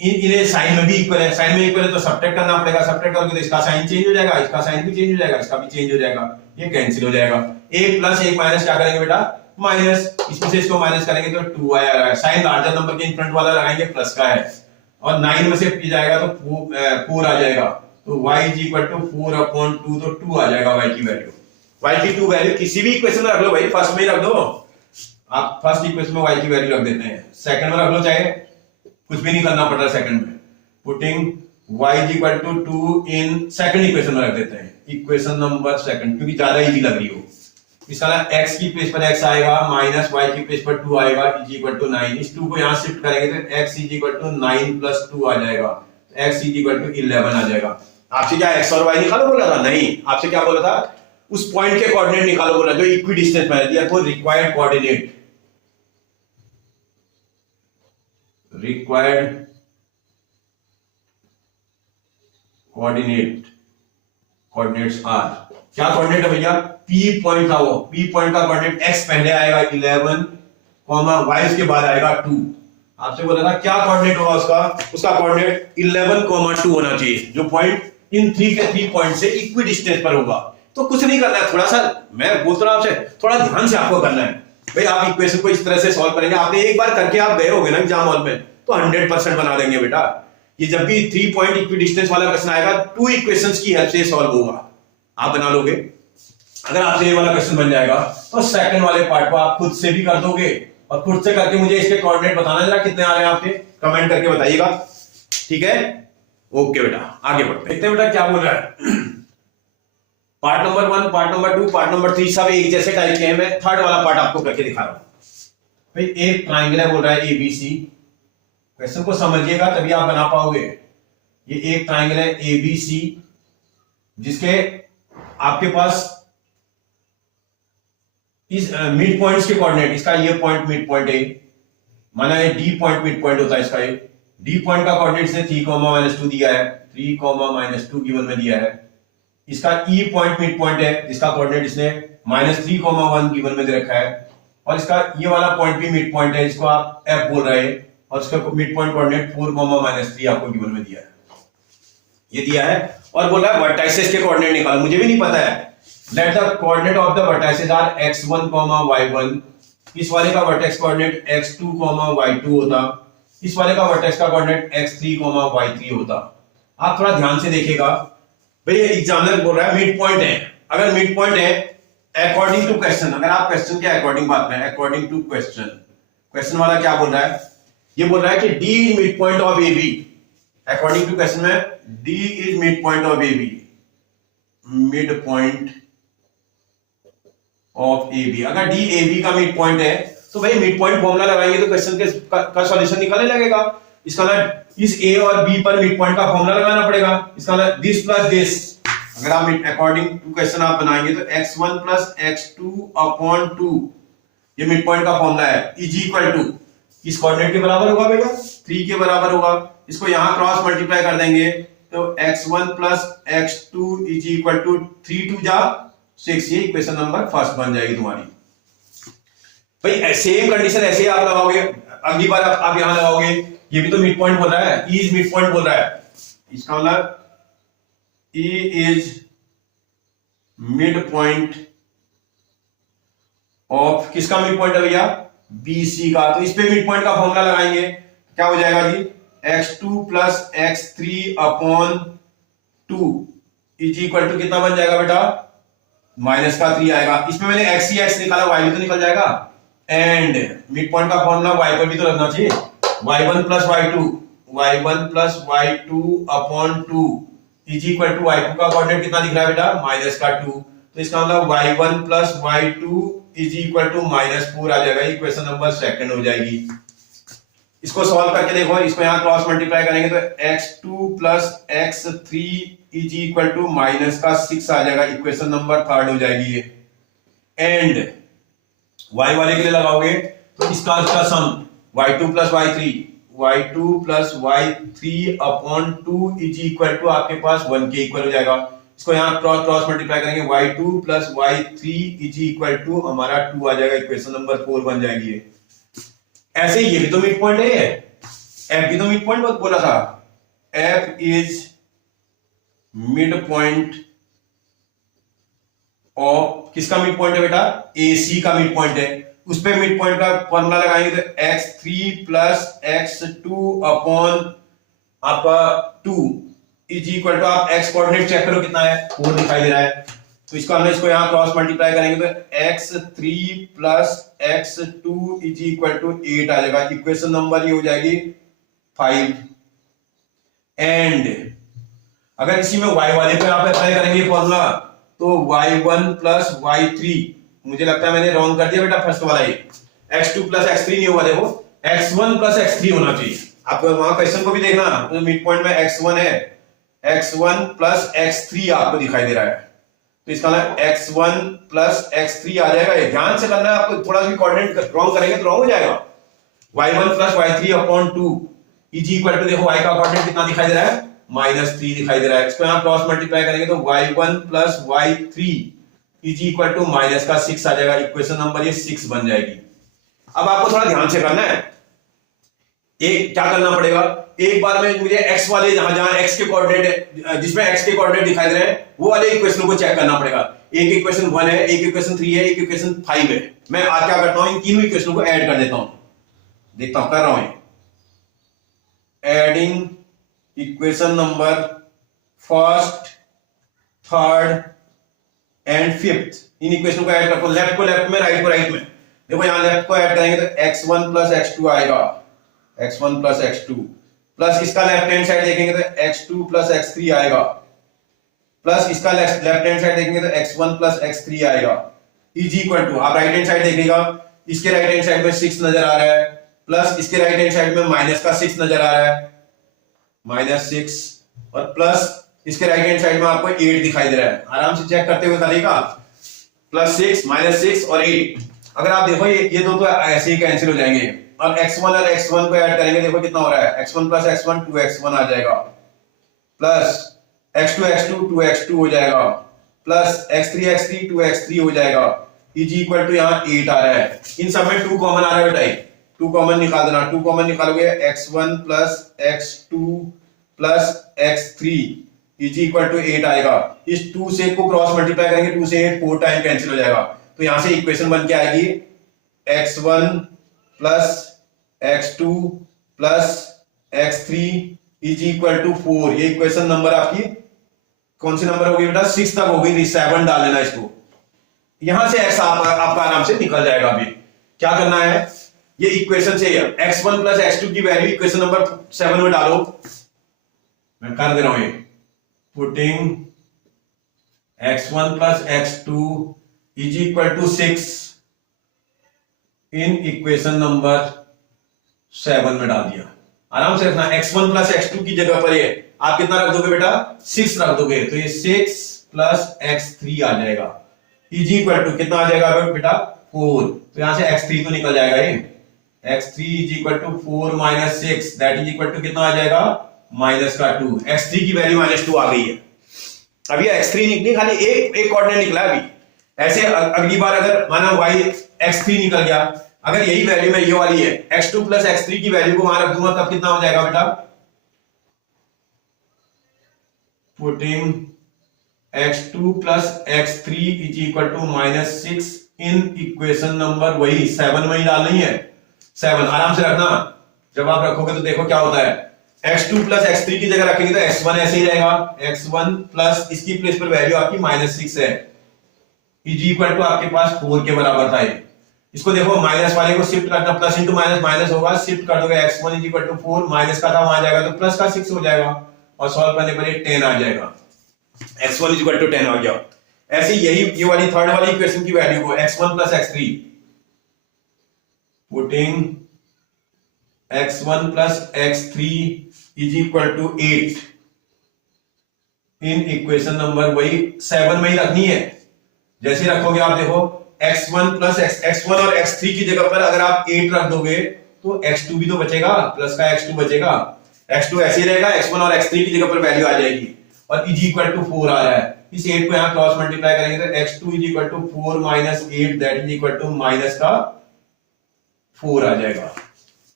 इन्हें साइन में भी इक्वल है, साइन में इक्वल है तो सब्ट्रैक्ट करना पड़ेगा। सब्ट्रैक्ट करोगे तो इसका साइन चेंज हो जाएगा, इसका साइन भी चेंज हो जाएगा, इसका भी चेंज हो जाएगा, ये कैंसिल हो जाएगा। एक प्लस एक माइनस क्या करेंगे बेटा, माइनस, इसमें से इसको माइनस करेंगे तो 2y आ रहा है। साइन लार्जर नंबर के इन फ्रंट वाला लगाएंगे प्लस का है और 9 में से पी जाएगा तो 4 आ जाएगा। तो y is equal to 4 upon 2, तो 2 आ जाएगा y की वैल्यू। y की 2 वैल्यू किसी भी इक्वेशन में रख लो भाई, फर्स्ट में ही रख दो आप, फर्स्ट इक्वेशन में y की वैल्यू रख देते हैं, सेकंड में रख लो, चाहे कुछ भी नहीं करना पड़ रहा सेकंड में। Putting y is equal to 2 in second equation में रख देते हैं, इक्वेशन नंबर सेकंड, क्योंकि ज्यादा इजी लग रही हो। इसका x की प्लेस पर x आएगा, माइनस y की प्लेस पर 2 आएगा, इज इक्वल टू 9। इस 2 को यहां शिफ्ट करेंगे तो x is equal to 9 plus 2 आ जाएगा, x इज इक्वल टू 11 आ जाएगा। आपसे क्या x और y निकालो बोला था? नहीं, आपसे क्या बोला था, उस पॉइंट के कोऑर्डिनेट निकालो बोला जो इक्वी डिस्टेंस में है। Therefore required coordinate, required coordinates are, क्या कोऑर्डिनेट है भैया, P पॉइंट था वो, P पॉइंट का कोऑर्डिनेट x पहले आएगा 11, y उसके बाद आएगा 2। आपसे बोला था क्या कोऑर्डिनेट होगा उसका कोऑर्डिनेट 11, 2 होना चाहिए, जो पॉइंट इन 3 के 3 पॉइंट से इक्वी डिस्टेंस पर होगा। तो कुछ नहीं करना है, थोड़ा सा मैं बोलता हूं आपसे, थोड़ा ध्यान से आपको करना है भाई। आप इक्वेशन को इस तरह से सॉल्व करेंगे, आपने एक बार करके आप गए होगे ना एग्जाम हॉल में तो 100% बना देंगे बेटा। ये जब भी 3 पॉइंट इक्वी डिस्टेंस वाला क्वेश्चन आएगा 2 इक्वेशंस की हेल्प से सॉल्व होगा, आप बना लोगे। अगर आपसे ये वाला क्वेश्चन बन जाएगा तो सेकंड वाले पार्ट को आप खुद से भी कर दोगे और खुद से करके मुझे इसके कोऑर्डिनेट बताना जरा कितने आ रहे हैं आपके, कमेंट करके बताइएगा, ठीक है। ओके बेटा, आगे बढ़ते हैं, देखते हैं बेटा क्या बोल रहा है। Part number 1, part number 2, part number 3 सब एक जैसे टाइप के हैं। मैं थर्ड वाला पार्ट आपको करके दिखा रहा हूं भाई। एक ट्राइंगल है बोल रहा है ABC, क्वेश्चन को समझिएगा तभी आप बना पाओगे। ये एक ट्राइंगल है ABC जिसके आपके पास इस मिड पॉइंट्स के कोऑर्डिनेट, इसका ये पॉइंट मिड पॉइंट है, माना ये D पॉइंट मिड पॉइंट होता है इसका। ये D पॉइंट का कोऑर्डिनेट से 3, -2 दिया है, 3, -2 गिवन में दिया है। इसका E पॉइंट मिड पॉइंट है जिसका कोऑर्डिनेट इसने -3, 1 गिवन में दे रखा है। और इसका ये वाला पॉइंट भी मिड पॉइंट है जिसको आप F बोल रहे हैं, और इसका मिड पॉइंट कोऑर्डिनेट 4, -3 आपको गिवन में दिया है, ये दिया है। और बोल रहा है वर्टाइसेस के कोऑर्डिनेट निकालो, मुझे भी नहीं पता है। Let the coordinate of the vertices are x1, y1। इस वाले का वर्टेक्स कोऑर्डिनेट x2, y2 होता, इस वाले का वर्टेक्स का कोऑर्डिनेट x3, y3 होता। आप थोड़ा ध्यान से देखिएगा भाई, एग्जामिनर बोल रहा है मिड पॉइंट है। अगर मिड पॉइंट है अकॉर्डिंग टू क्वेश्चन, अगर आप क्वेश्चन के अकॉर्डिंग बात करें, अकॉर्डिंग टू क्वेश्चन, क्वेश्चन वाला क्या बोल रहा है, ये बोल रहा है कि D is mid point of AB। According to question में D is mid point of AB, mid point of AB। अगर D AB का मिड पॉइंट है तो भाई मिड पॉइंट फॉर्मूला लगाएंगे तो क्वेश्चन का सॉल्यूशन निकलने लगेगा। इसका ना इस A और B पर मिड पॉइंट का फॉर्मूला लगाना पड़ेगा। इसका ना दिस प्लस दिस, अगर आप अकॉर्डिंग टू क्वेश्चन आप बनाएंगे तो x1 प्लस x2 अपॉन 2, ये मिड पॉइंट का फॉर्मूला है, इज इक्वल टू किस कोऑर्डिनेट के बराबर होगा बेटा, 3 के बराबर होगा। इसको यहां क्रॉस मल्टीप्लाई कर देंगे तो x1 plus x2 is equal to 3 2 जा 6, ये इक्वेशन नंबर फर्स्ट बन जाएगी तुम्हारी। भाई सेम कंडीशन ऐसे ही आप लगाओगे, अगली बार आप यहां लगाओगे, ये भी तो मिड पॉइंट बोल रहा है, ई इज मिड पॉइंट बोल रहा है, इसका मतलब E is mid point of, किसका मिड पॉइंट है भैया, BC का। तो इस पे मिड पॉइंट का फॉर्मूला लगाएंगे, क्या हो जाएगा जी, x2 plus x3 upon 2 is equal to कितना बन जाएगा बेटा, माइनस का 3 आएगा। इसमें मैंने x ही x निकाला, y भी तो निकल जाएगा। एंड मिड पॉइंट का फॉर्मूला y पर भी तो लगना चाहिए, y1 plus y2 upon 2 is equal to y2 का कोऑर्डिनेट कितना दिख रहा है बेटा, माइनस का 2। तो इसका मतलब y1 plus y2 is equal to -4 आ जाएगा, इक्वेशन नंबर सेकंड हो जाएगी। इसको सॉल्व करके देखो, इसको यहां क्रॉस मल्टीप्लाई करेंगे तो x2 plus x3 is equal to minus का 6 आ जाएगा, इक्वेशन नंबर थर्ड हो जाएगी ये। एंड y वाले के लिए लगाओगे तो इसका sum y2 plus y3 upon 2 is equal to आपके पास 1 के इक्वल हो जाएगा। इसको यहाँ क्रॉस मल्टीप्लाई करेंगे, y2 plus y3 is equal to हमारा 2 आ जाएगा, इक्वेशन नंबर 4 बन जाएगी ये। ऐसे ये भी तो मिड पॉइंट है, f भी तो मिड पॉइंट बोला था, f is mid point of, किसका मिड पॉइंट है बेटा, AC का मिड पॉइंट है। उस पे मिड पॉइंट का फॉर्मूला लगाएंगे तो x3 प्लस x2 अपॉन आपका 2 इज इक्वल टू, आप x कोऑर्डिनेट चेक करो कितना है, 4 दिखाई दे रहा है। तो इसको हमने इसको यहां क्रॉस मल्टीप्लाई करेंगे तो x3 plus x2 is equal to 8 आ जाएगा, इक्वेशन नंबर ये हो जाएगी 5। एंड अगर इसी में y वाले पे आप अप्लाई करेंगे फॉर्मूला तो y1 प्लस y3, मुझे लगता है मैंने रॉन्ग कर दिया बेटा फर्स्ट वाला, ये x2 प्लस x3 नहीं होगा, देखो x1 प्लस x3 होना चाहिए। आप वहां क्वेश्चन को भी देखना, तो मिड पॉइंट में x1 है, x1 प्लस x3 आपको दिखाई दे रहा है, तो इसका मतलब x1 प्लस x3 आ जाएगा। ये ध्यान से करना है आपको, थोड़ा भी कोऑर्डिनेट रॉन्ग करेंगे तो रॉन्ग हो जाएगा। y1 plus y3 upon 2 is equal to, देखो y का कोऑर्डिनेट कितना दिखाई दे रहा है, -3 दिखाई दे रहा है। इसको यहां क्रॉस मल्टीप्लाई करेंगे तो y1 plus y3 is equal to minus का 6 आ जाएगा, इक्वेशन नंबर ये 6 बन जाएगी। अब आपको थोड़ा ध्यान से करना है, एक क्या करना पड़ेगा, एक बार में मुझे x वाले जहां x के कोऑर्डिनेट, जिसमें x के कोऑर्डिनेट दिखाई दे रहे हैं वो वाले इक्वेशन को चेक करना पड़ेगा। एक इक्वेशन 1 है, एक इक्वेशन 3 है, एक इक्वेशन 5 है। मैं आज क्या करता हूं, इन तीनों इक्वेशन को ऐड कर देता हूं, देखता हूं कर रहा हूं, adding equation number first, third and fifth, in equation को ऐड करता हूं, लेफ्ट को लेफ्ट में, राइट को राइट में। देखो यहां लेफ्ट को ऐड करेंगे तो x1 प्लस x2 आएगा, x1 प्लस x2, प्लस इसका लेफ्ट हैंड साइड देखेंगे तो x2 प्लस x3 आएगा, प्लस इसका लेफ्ट हैंड साइड देखेंगे तो x1 प्लस x3 आएगा, इज इक्वल टू, आप राइट हैंड साइड देखिएगा, इसके राइट हैंड साइड में 6 नजर आ रहा है, प्लस इसके राइट हैंड साइड में माइनस का 6 नजर आ रहा है, -6, और प्लस इसके राइट हैंड साइड में आपको 8 दिखाई दे रहा है। आराम से चेक करते हुए करिएगा, +6 -6 और 8। अगर आप देखो ये दो तो ऐसे ही कैंसिल हो जाएंगे, और x1 और x1 को ऐड करेंगे, देखो कितना हो रहा है, x1 प्लस x1 2x1 आ जाएगा, प्लस x2 2x2 हो जाएगा, प्लस x3 2x3 हो जाएगा, इज इक्वल टू यहाँ 8 आ रहा है। इन सब में 2 कॉमन आ रहा है बेटा, 2 कॉमन निकाल देना, 2 कॉमन निकालोगे x1 plus x2 plus x3 is equal to 8 आएगा। इस 2 से को क्रॉस मल्टीप्लाई करेंगे, 2 से 8 4 टाइम कैंसिल हो जाएगा, तो यहां से इक्वेशन बन के आएगी x1 plus x2 plus x3 is equal to 4। ये इक्वेशन नंबर आपकी कौन सी नंबर होगी बेटा, 6 तक होगी, 7 डाल लेना इसको, यहां से x आपका आराम से निकल जाएगा। अभी क्या करना है, ये इक्वेशन से x1 प्लस x2 की वैल्यू इक्वेशन नंबर 7 में डालो, मैं कर दे रहा हूं ये, putting x1 plus x2 is equal to 6 in equation number 7 में डाल दिया। आराम से रखना, x1 प्लस x2 की जगह पर ये आप कितना रख दोगे बेटा, 6 रख दोगे, तो ये 6 प्लस x3 आ जाएगा, इज इक्वल टू कितना आ जाएगा बेटा 4। तो यहां से x3 तो निकल जाएगा, ये x3 is equal to 4 minus 6, that is equal to कितना आ जाएगा माइनस का 2, x3 की वैल्यू -2 आ गई है। अभी x3 निकली, खाली एक कोऑर्डिनेट निकला अभी। ऐसे अगली बार अगर माना y x3 निकल गया, अगर यही वैल्यू में ये वाली है x2 प्लस x3 की वैल्यू को वहां रख दूंगा तब कितना हो जाएगा बेटा? Putting x2 plus x3 is equal to -6 in equation number वही 7 में ही डालनी है। 7 आराम से रखना, जब आप रखोगे तो देखो क्या होता है। x2 प्लस x3 की जगह रखेंगे तो x1 ऐसे ही रहेगा, x1 प्लस इसकी प्लेस पर वैल्यू आपकी -6 है, इज इक्वल टू आपके पास 4 के बराबर था ये। इसको देखो माइनस वाले को शिफ्ट करना, प्लस इंटू माइनस माइनस होगा, शिफ्ट कर दोगे x1 is equal to 4, minus का था वहां जाएगा तो प्लस का 6 हो जाएगा और सॉल्व करने पर ये 10 आ जाएगा। x1 इज इक्वल टू 10 आ गया। ऐसे यही ये वाली थर्ड वाली इक्वेशन की वैल्यू को x1 plus x3, putting x1 plus x3 is equal to 8 in equation number वही 7 में ही रखनी है। जैसे रखोगे आप देखो x1 प्लस x1 और x3 की जगह पर अगर आप 8 रख दोगे तो x2 भी तो बचेगा, प्लस का x2 बचेगा, x2 ऐसे ही रहेगा, x1 और x3 की जगह पर वैल्यू आ जाएगी और इज इक्वल टू 4 आ रहा है। इस 8 को यहां क्रॉस मल्टीप्लाई करेंगे तो x2 is equal to 4 minus 8 that is equal to minus का 4 आ जाएगा।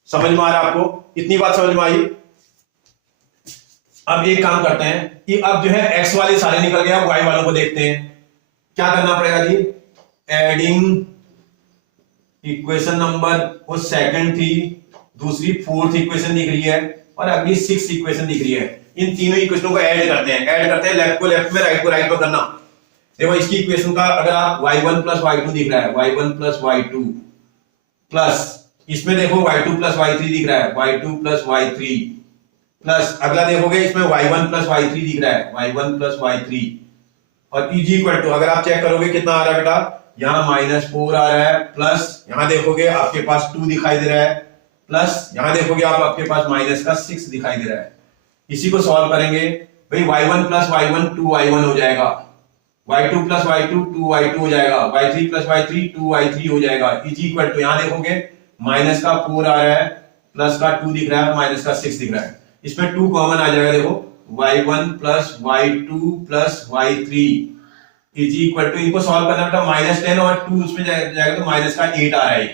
समझ में आ रहा है आपको? इतनी बात समझ में आई? अब एक काम करते हैं कि अब जो है x वाले सारे निकल गए, अब y वालों को देखते हैं क्या करना पड़ेगा जी। एडिंग इक्वेशन नंबर वो सेकंड थी, दूसरी फोर्थ इक्वेशन दिख रही है और अगली 6th इक्वेशन दिख रही है। इन तीनों इक्वेशनों को ऐड करते हैं, लेफ्ट को लेफ्ट में, राइट को राइट में करना। देखो इसकी इक्वेशन का अगर आप y1 प्लस y2 दिख रहा है, y1 प्लस y2 प्लस इसमें देखो y2 प्लस y3 दिख रहा है, y2 प्लस y3 प्लस अगला देखोगे इसमें y1 प्लस y3 दिख रहा है, y1 प्लस y3 और इज इक्वल टू अगर आप चेक करोगे कितना आ रहा है बेटा, यहाँ -4 आ रहा है, प्लस यहां देखोगे आपके पास 2 दिखाई दे रहा है, प्लस यहां देखोगे आप आपके पास माइनस का 6 दिखाई दे रहा है। इसी को सॉल्व करेंगे भाई, y1 प्लस y1 2y1 हो जाएगा, y2 प्लस y2 2y2 हो जाएगा, y3 प्लस y3 2y3 हो जाएगा, इज इक्वल टू यहां देखोगे माइनस का 4 आ रहा है, प्लस का 2 दिख रहा है, माइनस का 6 दिख रहा है, इसमें 2 कॉमन आ जाएगा। देखो y1 plus y2 plus y3 is equal to, इनको सॉल्व करना बेटा -10 और 2 उसमें जाएगा तो माइनस का 8 आ रहा है।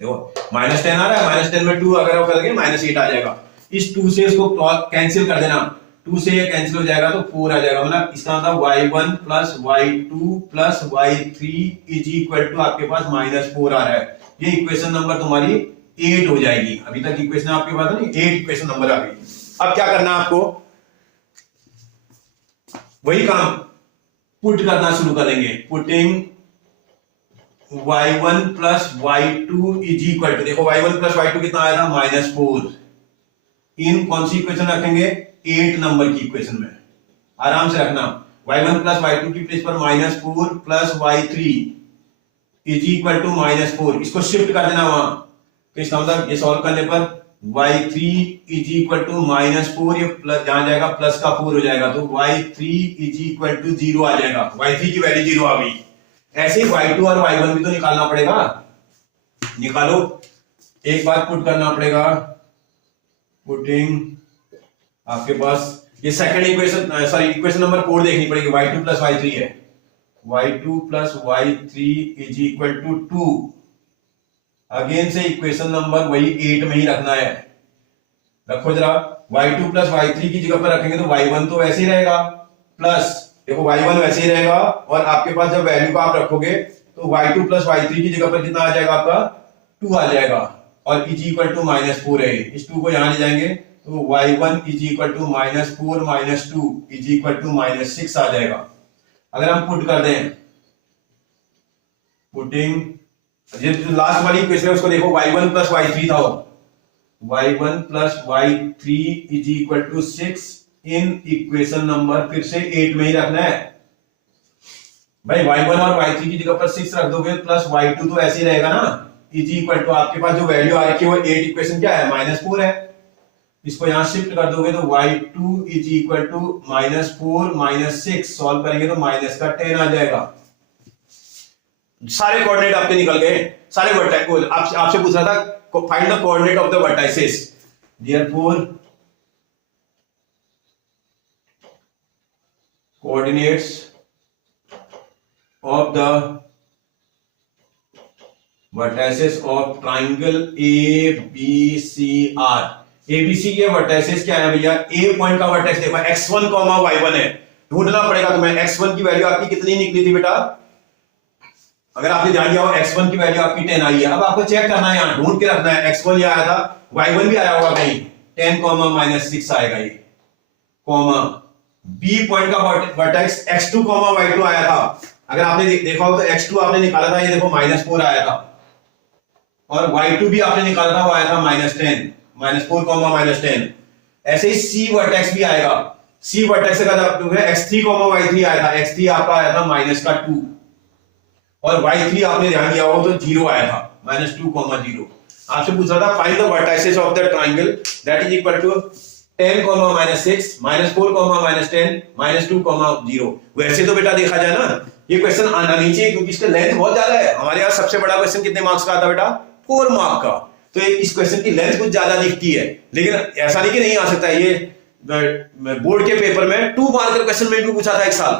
देखो -10 आ रहा है, -10 में 2 अगर आप करेंगे -8 आ जाएगा। इस 2 से इसको कैंसिल कर देना, 2 से ये कैंसिल हो जाएगा तो 4 आ जाएगा, मतलब इसका मतलब y1 plus y2 plus y3 is equal to आपके पास -4 आ रहा है। ये इक्वेशन नंबर तुम्हारी 8 हो जाएगी। अभी तक इक्वेशन आपके पास है नहीं, 8 इक्वेशन नंबर आ गई। अब क्या करना है आपको, वही काम पुट करना शुरू करेंगे, putting y1 plus y2 is equal to, देखो y1 प्लस y2 कितना आया था -4, इन कौन सी इक्वेशन रखेंगे, 8 नंबर की इक्वेशन में। आराम से रखना, y1 प्लस y2 की प्लेस पर -4 plus y3 is equal to -4, इसको शिफ्ट कर देना वहां, तो इसका मतलब ये सॉल्व करने पर y3 इज इक्वल टू -4, ये प्लस जहां जाएगा प्लस का 4 हो जाएगा, तो y3 इज इक्वल टू 0 आ जाएगा, y3 की वैल्यू 0 आ गई। ऐसे ही y2 और y1 भी तो निकालना पड़ेगा, निकालो, एक बार पुट करना पड़ेगा, पुटिंग आपके पास ये second equation, sorry equation number 4 देखनी पड़ेगी, y2 प्लस y3 है, y2 plus y3 is equal to 2, again से इक्वेशन नंबर वही 8 में ही रखना है। रखो जरा, y2 प्लस y3 की जगह पर रखेंगे तो y1 तो वैसे ही रहेगा, प्लस देखो y1 वैसे ही रहेगा और आपके पास जब वैल्यू को आप रखोगे तो y2 प्लस y3 की जगह पर कितना आ जाएगा आपका 2 आ जाएगा और इज इक्वल टू -4 है। इस 2 को यहां ले जाएंगे तो y1 is equal to -4 minus 2 is equal to -6 आ जाएगा। अगर हम पुट कर दें, पुटिंग ये जो लास्ट वाली इक्वेशन है उसको देखो, y1 प्लस y3 था, y1 plus y3 is equal to 6 in equation number फिर से 8 में ही रखना है भाई, y1 और y3 की जगह पर 6 रख दोगे प्लस y2 तो ऐसे ही रहेगा ना, इज इक्वल टू आपके पास जो वैल्यू आ रखी है वो 8 इक्वेशन क्या है -4 है, इसको यहां शिफ्ट कर दोगे तो y2 is equal to -4 minus 6, solve करेंगे तो माइनस का 10 आ जाएगा। सारे कोऑर्डिनेट आपके निकल गए, सारे वर्टेक्स। आपसे पूछ रहा था find the coordinate of the vertices, therefore coordinates of the vertices of triangle A B C are. ABC के वर्टिसेस क्या है भैया? ए पॉइंट का वर्टेक्स देखो x1, y1 है, ढूंढना पड़ेगा तुम्हें। x1 की वैल्यू आपकी कितनी निकली थी बेटा? अगर आपने ध्यान दिया हो x1 की वैल्यू आपकी 10 आई है। अब आपको चेक करना है, यहां ढूंढ के रखना है। x1 यह आया था, y1 भी आया होगा कहीं, 10, -6 आएगा ये, कॉमा बी पॉइंट का वर्टेक्स x2, y2 आया था। अगर आपने देखा हो तो x2 आपने निकाला था, ये देखो -4 आया था, और y2 भी आपने निकाला था, वो आया था -10, -4, -10। ऐसे ही c वर्टेक्स भी आएगा। c वर्टेक्स का x3, y3 आया था, x3 आपका आया था -2, और y3 आपने ध्यान दिया हो तो 0 आया था, -2, 0। आपसे पूछ रहा था find the vertices of the triangle that is equal to 10, -6, -4, -10, -2, 0। वैसे तो बेटा देखा जाए ना, ये क्वेश्चन आना नहीं चाहिए क्योंकि इसका लेंथ बहुत ज्यादा है। हमारे यहाँ सबसे बड़ा क्वेश्चन कितने मार्क्स का आता बेटा? 4 मार्क का। तो इस क्वेश्चन की लेंथ कुछ ज्यादा दिखती है, लेकिन ऐसा नहीं कि नहीं आ सकता। ये बोर्ड के पेपर में 2 मार्क का क्वेश्चन में भी पूछा था एक साल,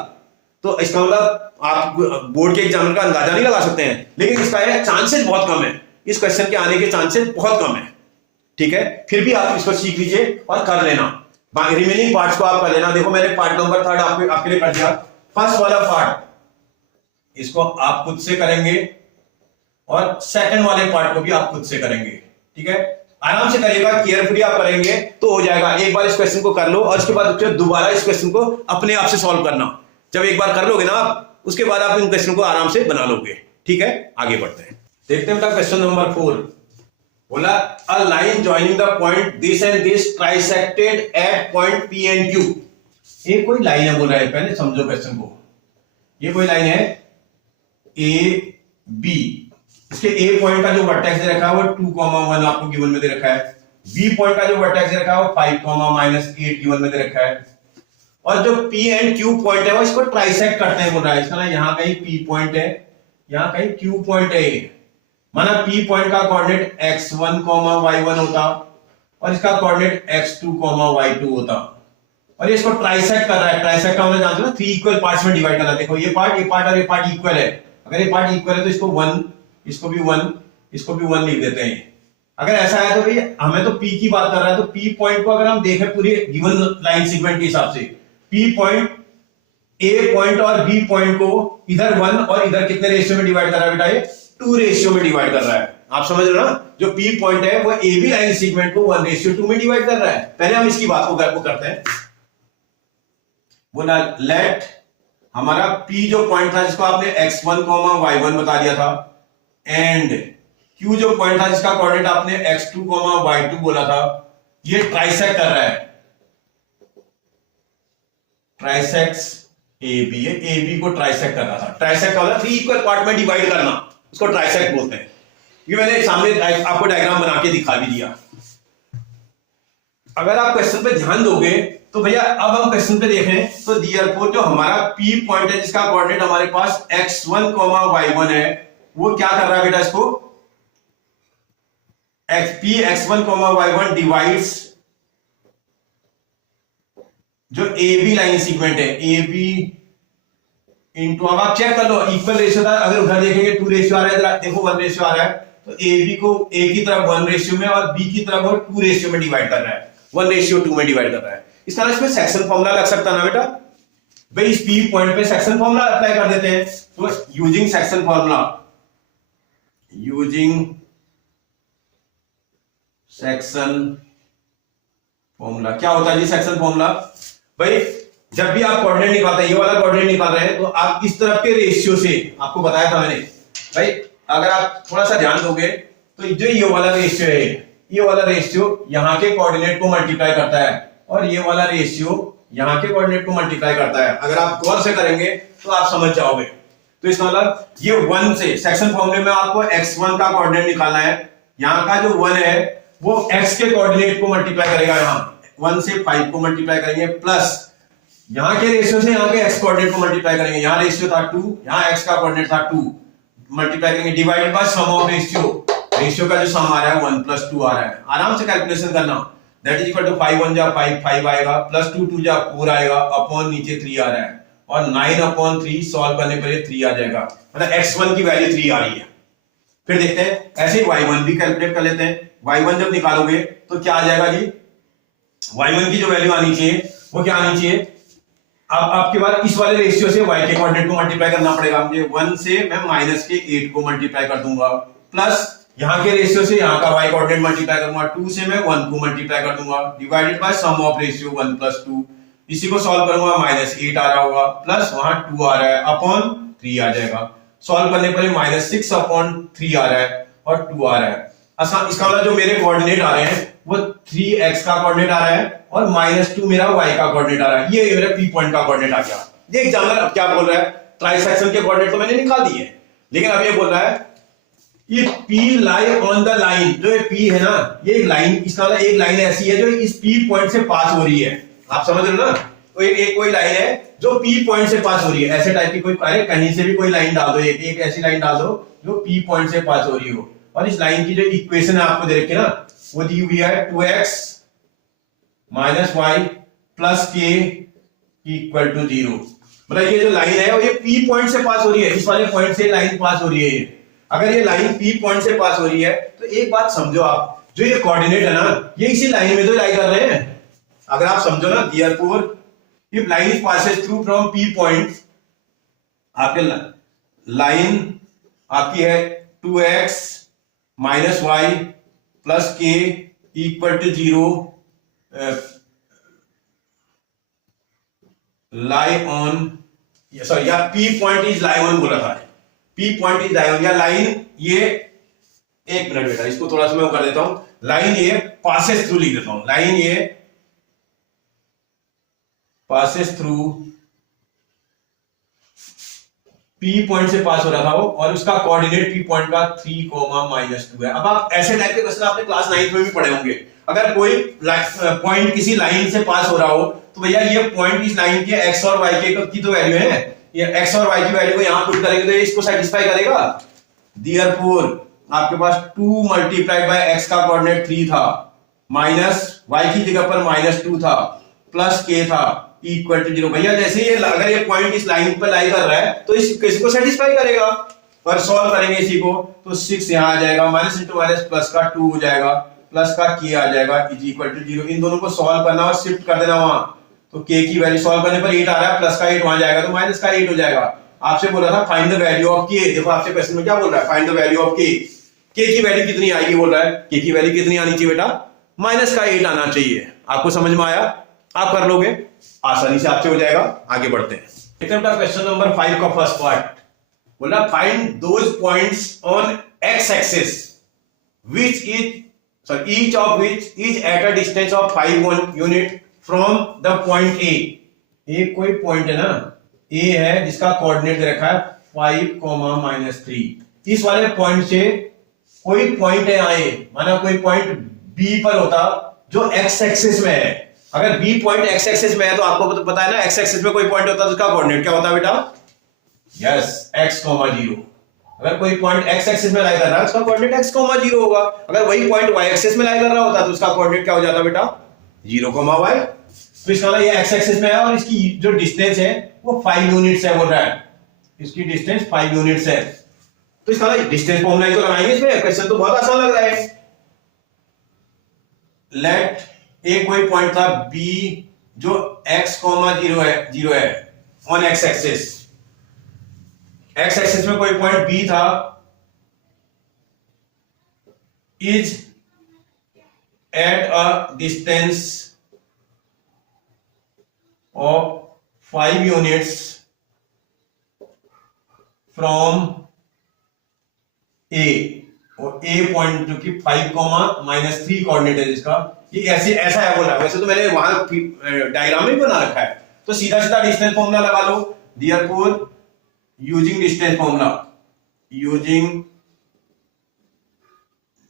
तो इसका मतलब आप बोर्ड के एग्जाम का अंदाजा नहीं लगा सकते हैं, लेकिन इसका चांसेस बहुत कम है, इस क्वेश्चन के आने के चांसेस बहुत कम है। ठीक है, फिर भी आप इसको सीख लीजिए और कर लेना, रिमेनिंग पार्ट्स को आप कर लेना। देखो मैंने पार्ट नंबर 3 आपके लिए कर दिया। फर्स्ट वाला पार्ट इसको आप खुद से करेंगे, और सेकंड वाले पार्ट को भी आप खुद से करेंगे। ठीक है, आराम से करिएगा, केयरफुली आप करेंगे तो हो जाएगा। एक बार इस क्वेश्चन को कर लो और उसके बाद दोबारा इस क्वेश्चन को अपने आप से सॉल्व करना। जब एक बार कर लोगे ना आप, उसके बाद आप इन क्वेश्चन को आराम से बना लोगे। ठीक है, आगे बढ़ते हैं, देखते हैं बेटा क्वेश्चन नंबर 4। बोला a line joining the point this and this trisected at point P and Q. ये कोई लाइन है, बोल रहा है, पहले समझो क्वेश्चन को। ये कोई लाइन है ए बी, इसके ए पॉइंट का जो वर्टेक्स दे रखा है वो 2, 1 आपको गिवन में दे रखा है। बी पॉइंट का जो वर्टेक्स दे रखा है वो 5, -8 गिवन में दे रखा है। और जो P एंड Q पॉइंट है वो इसको ट्राइसेक्ट करते हैं, बोल रहा है। इसका ना यहाँ कहीं P पॉइंट है, यहाँ कहीं Q पॉइंट है। माना P पॉइंट का कोऑर्डिनेट x1, y1 होता, और इसका कोऑर्डिनेट x2, y2 होता, और ये इसको ट्राइसेक्ट कर रहा है। ट्राइसेक्ट का मतलब जानते हो ना, 3 इक्वल पार्ट्स में डिवाइड करना। देखो ये पार्ट और ये पार्ट इक्वल है। अगर ये पार्ट इक्वल है तो इसको 1, इसको भी 1, इसको भी 1 लिख देते हैं। अगर ऐसा है तो भाई हमें तो P की बात कर रहा है, तो P पॉइंट को अगर हम देखें पूरी गिवन लाइन सेगमेंट के हिसाब से, P पॉइंट A पॉइंट और B पॉइंट को इधर 1 और इधर कितने रेशियो में डिवाइड कर रहा है बेटा? ये 2 रेशियो में डिवाइड कर रहा है। आप समझ रहे हो ना? जो P पॉइंट है वो AB लाइन सेगमेंट को 1:2 में डिवाइड कर रहा है। पहले हम इसकी बात को करते हैं। बोला लेट हमारा P जो पॉइंट था जिसको आपने x1, y1 बता दिया था, एंड Q जो पॉइंट था जिसका कोऑर्डिनेट आपने x2, y2 बोला था, ये ट्राइसेक्ट कर रहा है। ट्राइसेक्ट्स AB, ये AB को ट्राइसेक्ट कर रहा था। ट्राइसेक्ट का मतलब 3 इक्वल पार्ट में डिवाइड करना, उसको ट्राइसेक्ट बोलते हैं। ये मैंने सामने आपको डायग्राम बना के दिखा भी दिया। अगर आप क्वेश्चन पे ध्यान दोगे तो भैया अब हम क्वेश्चन पे देखें तो देयरफॉर जो हमारा P पॉइंट है जिसका कोऑर्डिनेट हमारे पास x1, y1 है, वो क्या कर रहा है बेटा? इसको P x1, y1 डिवाइड्स जो AB लाइन सेगमेंट है, AB इंटू, अब आप चेक कर लो इक्वल रेशियो था। अगर उधर देखेंगे 2 रेशियो आ रहा है, इधर देखो 1 रेशियो आ रहा है, तो AB को A की तरफ 1 रेशियो में और B की तरफ वो 2 रेशियो में डिवाइड कर रहा है, 1:2 में डिवाइड कर रहा है। इस तरह इसमें सेक्शन फॉर्मूला लग सकता ना बेटा? भाई इस P पॉइंट पे सेक्शन फॉर्मूला अप्लाई कर देते हैं। तो using section formula, using section formula क्या होता है जी? सेक्शन फॉर्मूला भाई जब भी आप कोऑर्डिनेट निकालते हैं, ये वाला कोऑर्डिनेट निकाल रहे हैं, तो आप इस तरफ के रेशियो से, आपको बताया था मैंने भाई, अगर आप थोड़ा सा ध्यान दोगे तो जो ये वाला रेशियो है, ये वाला रेशियो यहां के कोऑर्डिनेट को मल्टीप्लाई करता है, और ये वाला रेशियो यहां के कोऑर्डिनेट को मल्टीप्लाई करता है। अगर आप गौर से करेंगे तो आप समझ जाओगे। तो इसका मतलब ये 1 से सेक्शन फॉर्मूले में आपको x1 का कोऑर्डिनेट निकालना है, यहां का जो 1 है वो x के कोऑर्डिनेट को मल्टीप्लाई करेगा, यहां 1 से 5 को मल्टीप्लाई करेंगे, प्लस यहां के रेशियो से यहां के x कोऑर्डिनेट को मल्टीप्लाई करेंगे। यहां रेशियो था 2, यहां x का कोऑर्डिनेट था 2, मल्टीप्लाई करेंगे, divided by sum of ratio. Ratio का जो सम आ रहा है 1 + 2 आ रहा है। आराम से कैलकुलेशन करना, दैट इज इक्वल टू 5 × 1 = 5 आएगा, +2 × 2 = 4 आएगा, अपॉन नीचे 3 आ रहा है, और 9/3 सॉल्व करने पर ये 3 आ जाएगा, मतलब x1 की वैल्यू 3 आ रही है। फिर देखते हैं ऐसे ही y1 भी कैलकुलेट कर लेते हैं। y1 जब निकालोगे तो क्या आ जाएगा जी, y1 की जो वैल्यू आनी चाहिए वो क्या आनी चाहिए, अब आपके पास इस वाले रेशियो से y के कोऑर्डिनेट को मल्टीप्लाई करना पड़ेगा मुझे, 1 से मैं -8 को मल्टीप्लाई कर दूंगा, प्लस यहां के रेशियो से यहां का y कोऑर्डिनेट मल्टीप्लाई करूंगा, 2 से मैं 1 को मल्टीप्लाई कर दूंगा, divided by sum of ratio 1 + 2, इसी को सॉल्व करूंगा, -8 आ रहा होगा, प्लस वहां 2 आ रहा है, अपॉन 3 आ जाएगा, सॉल्व करने पर -6/3 आ रहा है और 2 आ रहा है। अच्छा, इसका मतलब जो मेरे कोऑर्डिनेट आ रहे हैं वो 3x का कोऑर्डिनेट आ रहा है और -2 मेरा y का कोऑर्डिनेट आ रहा है, ये मेरा p पॉइंट का कोऑर्डिनेट आ गया। ये एग्जामिनर अब क्या बोल रहा है, ट्राइसेक्शन के कोऑर्डिनेट तो मैंने निकाल दिए, लेकिन अब ये बोल रहा है ये p lie on the line, जो ये p है ना, ये लाइन, इसका मतलब एक लाइन ऐसी है जो इस p पॉइंट से पास हो रही है, आप समझ रहे हो ना, तो एक कोई लाइन है जो p पॉइंट से पास हो रही है, ऐसे टाइप की कोई, अरे कहीं से भी कोई लाइन डाल दो, एक ऐसी लाइन डाल दो जो p पॉइंट से पास हो रही हो, और इस लाइन की जो इक्वेशन है आपको दे रखी है ना, वो दी हुई है 2x - y + k = 0। मतलब ये जो लाइन है वो ये p पॉइंट से पास हो रही है, इस वाले पॉइंट से लाइन पास हो रही है। अगर ये लाइन p पॉइंट से पास हो रही है तो एक बात समझो आप, जो ये कोऑर्डिनेट है ना, ये इसी लाइन में तो लाई कर रहे हैं। अगर आप समझो ना, therefore if line passes through from p point, आपके लाइन आपकी है 2x - y + k = 0, lie on, sorry, या p point is lie on बोला था, p point is lie on, या लाइन ये, एक मिनट बेटा इसको थोड़ा सा मैं कर देता हूं, लाइन ये पासेस थ्रू लिख देता हूं, लाइन ये पासेस थ्रू p पॉइंट से पास हो रहा था वो, और उसका कोऑर्डिनेट p पॉइंट का 3, -2 है। अब आप ऐसे टाइप के क्वेश्चन आपने क्लास 9 में भी पढ़े होंगे, अगर कोई पॉइंट किसी लाइन से पास हो रहा हो तो भैया ये पॉइंट इस लाइन के x और y के की तो वैल्यू है, ये x और y की वैल्यू को यहां पुट करेंगे तो ये इसको सेटिस्फाई करेगा। Therefore आपके पास 2 × x का कोऑर्डिनेट 3 था, माइनस y की जगह पर -2 था, प्लस k था, = 0। भैया जैसे ये, अगर ये पॉइंट इस लाइन पर लाई कर रहा है तो इसको सेटिस्फाई करेगा, और सॉल्व करेंगे इसी को तो 6 यहां आ जाएगा, माइनस इंटू माइनस प्लस का 2 हो जाएगा, प्लस का k आ जाएगा, = 0। इन दोनों को सॉल्व करना और शिफ्ट कर देना वहां, तो k की वैल्यू सॉल्व करने पर 8 आ रहा है, प्लस का 8 वहां जाएगा तो माइनस का 8 हो जाएगा। आपसे बोला था find the value of k, देखो आपसे क्वेश्चन में क्या बोल रहा है, find the value of k, k की वैल्यू कितनी आएगी बोल रहा है, k की वैल्यू कितनी आनी चाहिए बेटा, माइनस का 8 आना चाहिए। आपको समझ में आया, आप कर लोगे, आसानी से आपसे हो जाएगा। आगे बढ़ते हैं, क्वेश्चन नंबर 5 का फर्स्ट पार्ट बोला, find those points on x axis which each of which is at a distance of 5 unit from the point A। एक कोई पॉइंट है ना, A है जिसका कोऑर्डिनेट दे रखा है 5, -3, इस वाले पॉइंट से कोई पॉइंट है आए, माना कोई पॉइंट B पर होता जो x एक्सिस में है, अगर B पॉइंट x एक्सिस में है तो आपको पता है ना, x एक्सिस में कोई पॉइंट होता है तो उसका कोऑर्डिनेट क्या होता है बेटा, यस, x, 0। अगर कोई पॉइंट x एक्सिस में लाई कर रहा है उसका कोऑर्डिनेट x, 0 होगा, अगर वही पॉइंट y एक्सिस में लाई कर रहा होता तो उसका कोऑर्डिनेट क्या हो जाता बेटा, 0, y। तो इसका मतलब ये x एक्सिस में है और इसकी जो डिस्टेंस है वो 5 यूनिट्स है बोल रहा है, इसकी डिस्टेंस 5 यूनिट्स है, तो इसका मतलब डिस्टेंस फॉर्मूला तो लगाएंगे इसमें, क्वेश्चन तो बहुत आसान लग रहा है। लेट एक कोई पॉइंट था B जो x, 0 है on x axis, x axis में कोई पॉइंट B था, is at a distance of 5 units from A, और A पॉइंट जो कि 5, -3 कोऑर्डिनेट है जिसका, ये ऐसे ऐसा है बोल रहा है। वैसे तो मैंने वहां डायग्राम में बना रखा है, तो सीधा सीधा डिस्टेंस फॉर्मूला लगा लो। Therefore using distance formula, using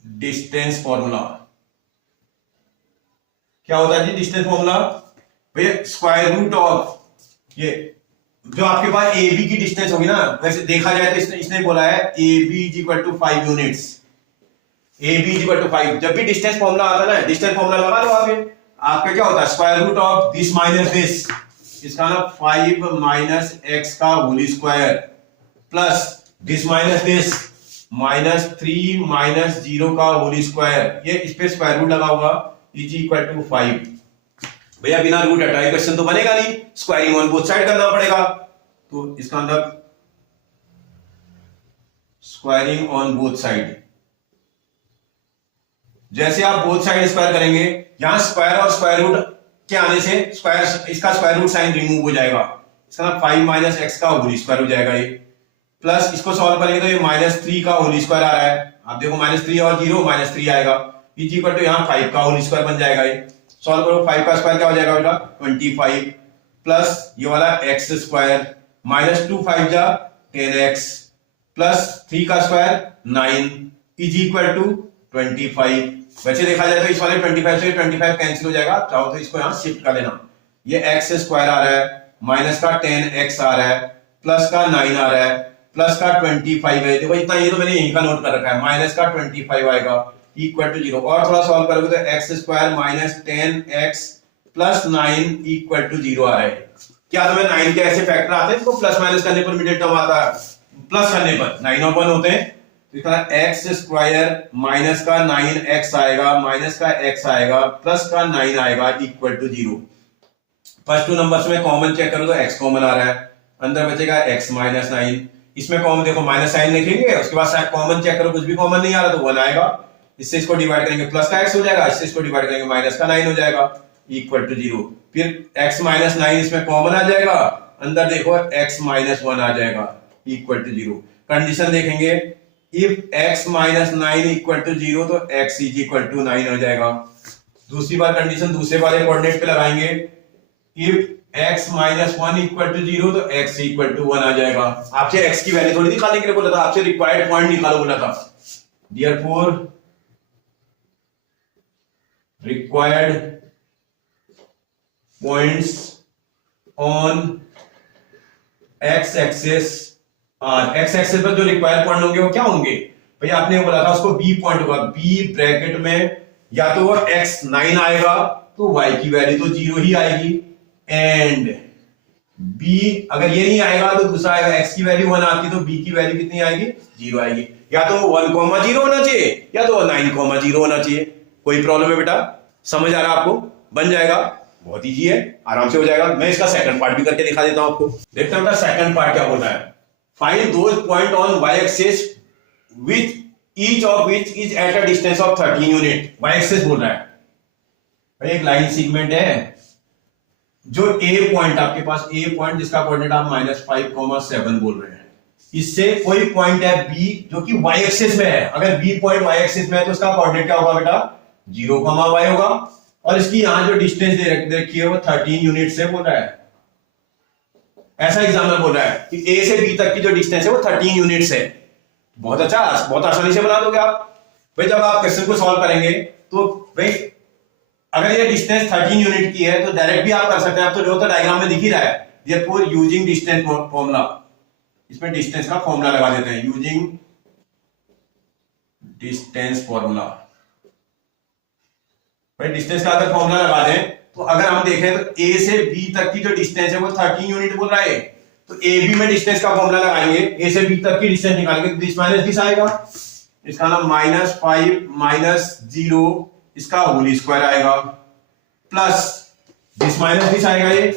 distance formula क्या होता है जी, डिस्टेंस फॉर्मूला भैया स्क्वायर रूट ऑफ, ये जो आपके पास ए बी की डिस्टेंस होगी ना, वैसे देखा जाए तो इसने बोला है A B = 5 units, A B = 5। जब भी डिस्टेंस फॉर्मूला आता है ना, डिस्टेंस फॉर्मूला लगा लो, आपका क्या होता है, square root of this minus this, इसका ना 5 माइनस एक्स का whole square plus this minus this minus 3 minus 0 का होल स्क्वायर, ये इस पे स्क्वायर रूट लगा होगा, इज इक्वल टू 5। भैया बिना रूट हटाए क्वेश्चन तो बनेगा नहीं, स्क्वायरिंग ऑन बोथ साइड करना पड़ेगा। तो इसका अंदर स्क्वायरिंग ऑन बोथ साइड, जैसे आप बोथ साइड स्क्वायर करेंगे, यहां स्क्वायर और स्क्वायर रूट के आने से स्क्वायर, इसका स्क्वायर रूट साइन रिमूव हो जाएगा, इसका ना 5 माइनस एक्स का होल स्क्वायर हो जाएगा ये, प्लस इसको सॉल्व करेंगे तो ये माइनस 3 का होल स्क्वायर आ रहा है, आप देखो माइनस 3 और 0 माइनस 3 आएगा, इज इक्वल टू यहाँ 5 का होल स्क्वायर बन जाएगा। ये सॉल्व करो, 5 का स्क्वायर क्या हो जाएगा बेटा 25 प्लस ये वाला एक्स स्क्वायर माइनस 2 5 जा 10x प्लस 3 का स्क्वायर 9 इज इक्वल टू 25। वैसे देखा जाए तो इस वाले 25 से 25 कैंसिल हो जाएगा, चाहो तो इसको यहां शिफ्ट कर लेना, ये एक्स स्क्वायर आ रहा है माइनस का 10x आ रहा है प्लस का 9 आ रहा है प्लस का 25 है, देखो इतना, ये तो मैंने यहीं का नोट कर रखा है, माइनस का 25 आएगा इक्वल टू 0, और थोड़ा सॉल्व करोगे तो x square minus 10x plus 9 equal to 0 आ रहा है। क्या तुम्हें 9 के ऐसे फैक्टर आते हैं, इसको प्लस माइनस करने पर मिडिल टर्म आता है, प्लस करने पर 9 और 1 होते हैं, तो इसका एक्स स्क्वायर माइनस का 9x आएगा माइनस का x आएगा प्लस का 9 आएगा equal to 0। First two numbers में कॉमन चेक करो तो x कॉमन आ रहा है, अंदर बचेगा x माइनस 9, इसमें कॉमन देखो माइनस साइन लिखेंगे, उसके बाद कॉमन चेक करो, कुछ भी कॉमन नहीं आ रहा तो 1 आएगा, इससे इसको डिवाइड करेंगे प्लस का x हो जाएगा, इससे इसको डिवाइड करेंगे माइनस का 9 हो जाएगा इक्वल टू 0। फिर x माइनस 9 इसमें कॉमन आ जाएगा, अंदर देखो x माइनस 1 आ जाएगा इक्वल टू 0। कंडीशन देखेंगे, if x minus 9 equal to 0 तो x इज इक्वल टू 9 हो जाएगा। दूसरी बार कंडीशन दूसरे वाले कोऑर्डिनेट पे लगाएंगे, if x minus 1 equal to 0 तो x इक्वल टू 1 आ जाएगा। आपसे x की वैल्यू थोड़ी निकालने के लिए बोला था, आपसे रिक्वायर्ड पॉइंट निकालो बोला था। Therefore required points on x axis और x एक्सिस पर जो रिक्वायर्ड पॉइंट होंगे वो क्या होंगे भैया, आपने बोला था उसको b पॉइंट होगा, b ब्रैकेट में या तो वो x9 आएगा तो y की वैल्यू तो 0 ही आएगी, एंड b अगर ये नहीं आएगा तो दूसरा आएगा, x की वैल्यू 1 आती तो b की वैल्यू कितनी आएगी 0 आएगी, या तो 1,0 होना चाहिए या तो 9,0 होना चाहिए। कोई प्रॉब्लम है बेटा, समझ आ रहा है आपको, बन जाएगा, बहुत इजी है, आराम से हो जाएगा। मैं इसका सेकंड पार्ट भी करके दिखा देता हूं आपको, देखते हैं बेटा सेकंड पार्ट क्या बोल रहा है। Find those point on y-axis which each of which is at a distance of 13 unit। y-axis बोल रहा है भाई, एक लाइन सेगमेंट है जो a पॉइंट आपके पास, a पॉइंट जिसका कोऑर्डिनेट आप -5,7 बोल रहे हैं, इससे कोई पॉइंट है b जो कि y-axis में है, अगर b पॉइंट y-axis में है तो उसका कोऑर्डिनेट क्या होगा बेटा 0,y होगा, और इसकी यहां जो डिस्टेंस दे रखी है वो 13 यूनिट से बोल रहा है, ऐसा एग्जाम्पल बोल रहा है कि A से B तक की जो डिस्टेंस है वो 13 यूनिट्स है। बहुत अच्छा, बहुत आसानी से बना दोगे आप भाई। जब आप क्वेश्चन को सॉल्व करेंगे तो भाई अगर ये डिस्टेंस 13 यूनिट की है तो डायरेक्ट भी आप कर सकते हैं, आप तो जो तो डायग्राम में दिख ही रहा है। देयरफॉर यूजिंग डिस्टेंस फॉर्मूला, इसमें डिस्टेंस का फॉर्मूला लगा देते हैं, यूजिंग डिस्टेंस फॉर्मूला। भाई डिस्टेंस का अगर फॉर्मूला लगा दें तो अगर हम देखें तो A से B तक की जो डिस्टेंस है वो 13 यूनिट बोल रहा है, तो AB में डिस्टेंस का फॉर्मूला लगाएंगे, A से B तक की डिस्टेंस निकालेंगे तो दिस माइनस दिस आएगा, इसका नाम -5 माइनस 0 इसका होल स्क्वायर आएगा, प्लस दिस माइनस दिस आएगा, ये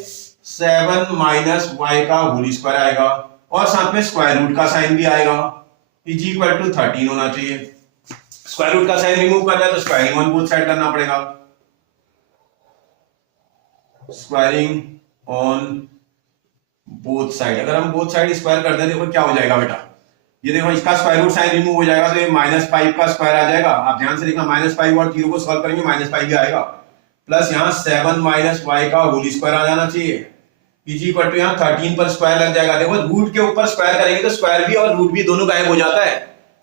7 माइनस y का होल स्क्वायर आएगा, और साथ में स्क्वायर रूट का साइन भी आएगा, इज इक्वल टू 13 होना चाहिए। स्क्वायर रूट का साइन रिमूव करना है तो स्क्वायरिंग ऑन बोथ साइड करना पड़ेगा, स्क्वायरिंग ऑन बोथ साइड। अगर हम बोथ साइड स्क्वायर कर दें देखो क्या हो जाएगा बेटा, ये देखो इसका स्क्वायर रूट साइन रिमूव हो जाएगा तो ये -5 का स्क्वायर आ जाएगा, आप ध्यान से देखना -5 और 0 को सॉल्व करेंगे -5 भी आएगा, प्लस यहाँ 7 माइनस y का होल स्क्वायर आ जाना चाहिए, इज इक्वल टू यहाँ 13 पर स्क्वायर लग जाएगा। देखो रूट के ऊपर स्क्वायर करेंगे तो स्क्वायर भी और रूट भी दोनों गायब हो जाता है,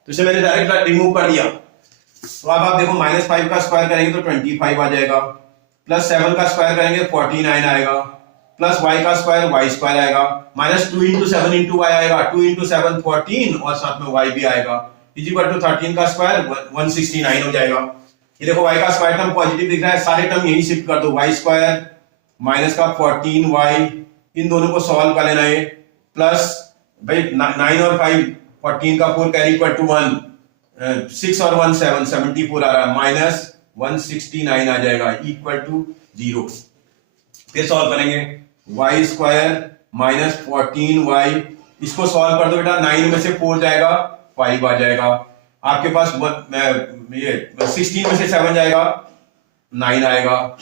तो इसे मैंने डायरेक्ट रिमूव कर दिया। तो अब आप देखो -5 का स्क्वायर करेंगे तो 25 आ जाएगा, प्लस 7 का स्क्वायर करेंगे 49 आएगा, प्लस y का स्क्वायर y स्क्वायर आएगा, -2 × 7 × y आएगा, 2 × 7 14 और साथ में y भी आएगा, इज इक्वल टू 13 का स्क्वायर 169 हो जाएगा। ये देखो y का स्क्वायर टर्म पॉजिटिव दिख रहा है, सारे टर्म यही शिफ्ट कर दो, y स्क्वायर माइनस का 14y इन दोनों को सॉल्व कर लेना है। प्लस भाई 9 और 5 14 का 4 कैरी इक्वल टू 1, 6 और 1 7 74 आ रहा है, माइनस 169 आ जाएगा इक्वल टू 0। फिर सॉल्व करेंगे वाई स्क्वायर माइनस 14y, इसको सॉल्व कर दो बेटा, 9 में से 4 जाएगा 5 आ जाएगा, आपके पास ये 16 में से 7 जाएगा 9 आएगा,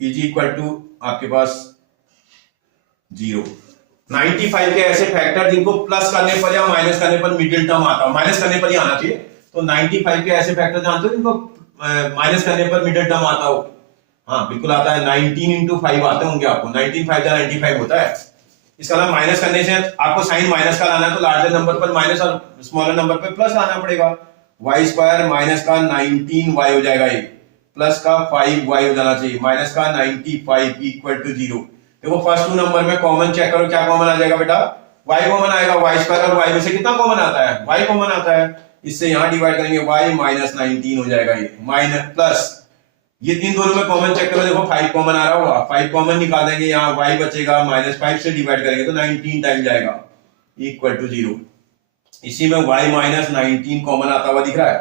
इज इक्वल टू आपके पास 0। 95 के ऐसे फैक्टर जिनको प्लस करने पर या माइनस करने पर मिडिल टर्म आता है, माइनस करने पर ही आना चाहिए, तो 95 के ऐसे फैक्टर जानते हो जिनको माइनस करने पर मिडिल टर्म आता हो? हाँ बिल्कुल आता है, 19 इंटू 5 आते होंगे आपको, 19 5 या 95 होता है। इसका मतलब माइनस करने से आपको साइन माइनस का लाना है, तो लार्जर नंबर पर माइनस और स्मॉलर नंबर पर प्लस लाना पड़ेगा। वाई स्क्वायर माइनस का 19y हो जाएगा, ये प्लस का 5y हो जाना चाहिए, माइनस का 95 इक्वल टू 0। देखो फर्स्ट 2 नंबर में कॉमन चेक करो, क्या कॉमन आ जाएगा बेटा? y कॉमन आएगा, वाई स्क्वायर और y में से कितना कॉमन आता है? y कॉमन आता है, इससे यहां डिवाइड करेंगे y माइनस 19 हो जाएगा, ये माइनस प्लस ये इन दोनों में कॉमन चेक करो, देखो 5 कॉमन आ रहा होगा, 5 कॉमन निकाल देंगे, यहाँ y बचेगा, माइनस 5 से डिवाइड करेंगे तो 19 टाइम जाएगा इक्वल टू 0। इसी में y माइनस 19 कॉमन आता हुआ दिख रहा है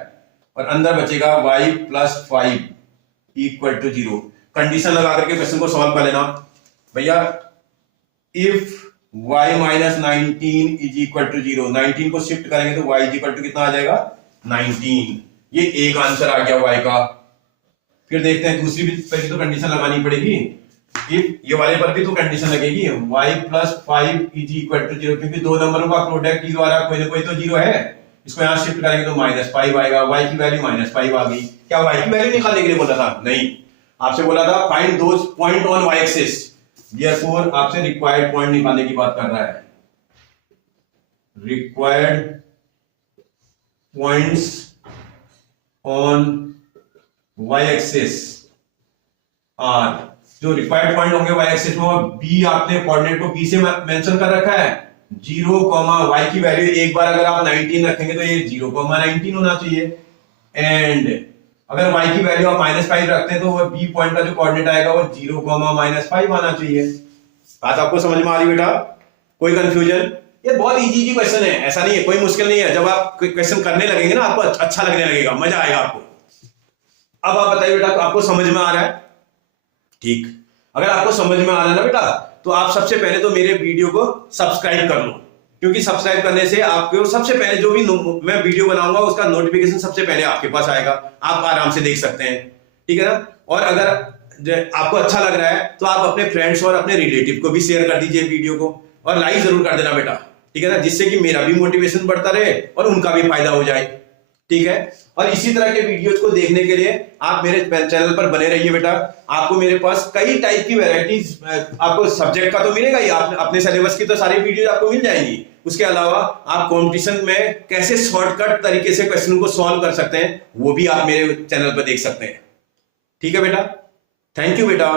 और अंदर बचेगा y plus 5 equal to 0। Condition लगा करके क्वेश्चन को सॉल्व कर लेना भैया। If y minus 19 is equal to 0, 19 को शिफ्ट करेंगे तो y इज इक्वल टू कितना आ जाएगा? 19। ये एक आंसर आ गया y का। फिर देखते हैं दूसरी भी तो कंडीशन लगानी पड़ेगी, इफ ये वाले पर भी तो कंडीशन लगेगी, y plus 5 is equal to 0, क्योंकि दो नंबरों का प्रोडक्ट ही द्वारा कोई ना कोई तो 0 है, इसको यहाँ शिफ्ट करेंगे तो माइनस 5 आएगा, y की वैल्यू माइनस 5 आ गई। क्या y की वैल्यू निकालने के लिए बोला था? नहीं, आपसे बोला था find those point on y axis, therefore आपसे रिक्वायर्ड पॉइंट निकालने की बात कर रहा है। Required points on y axis are, जो रिक्वायर्ड पॉइंट होंगे y एक्सिस में, b आपने कोऑर्डिनेट को b से मेंशन कर रखा है, 0, y की वैल्यू एक बार अगर आप 19 रखेंगे तो ये 0,19 होना चाहिए, एंड अगर y की वैल्यू आप -5 रखते हैं तो वो b पॉइंट का जो कोऑर्डिनेट आएगा वो 0,-5 आना चाहिए। बात आपको समझ में आ रही बेटा? कोई कंफ्यूजन? ये बहुत इजी क्वेश्चन है, ऐसा नहीं है, कोई मुश्किल नहीं है। जब आप क्वेश्चन करने लगेंगे ना आपको अच्छा लगने लगेगा, मजा आएगा आपको। अब आप बताइए बेटा, आपको समझ में आ रहा है? ठीक, अगर आपको समझ में आ रहा है ना बेटा, तो आप सबसे पहले तो मेरे वीडियो को सब्सक्राइब कर लो, क्योंकि सब्सक्राइब करने से आपको सबसे पहले जो भी मैं वीडियो बनाऊंगा उसका नोटिफिकेशन सबसे पहले आपके पास आएगा, आप आराम से देख सकते हैं, ठीक है ना। और अगर आपको अच्छा लग रहा है तो आप अपने फ्रेंड्स और अपने रिलेटिव को भी शेयर कर दीजिए वीडियो को, और लाइक जरूर कर देना बेटा, ठीक है ना, जिससे कि मेरा भी मोटिवेशन बढ़ता रहे और उनका भी फायदा हो जाए, ठीक है। और इसी तरह के वीडियोस को देखने के लिए आप मेरे चैनल पर बने रहिए बेटा। आपको मेरे पास कई टाइप की वैरायटीज, आपको सब्जेक्ट का तो मिलेगा ही, आप अपने सिलेबस की तो सारी वीडियोस आपको मिल जाएंगी, उसके अलावा आप कंपटीशन में कैसे शॉर्टकट तरीके से क्वेश्चन को सॉल्व कर सकते हैं वो भी आप मेरे चैनल पर देख सकते हैं, ठीक है बेटा। थैंक यू बेटा।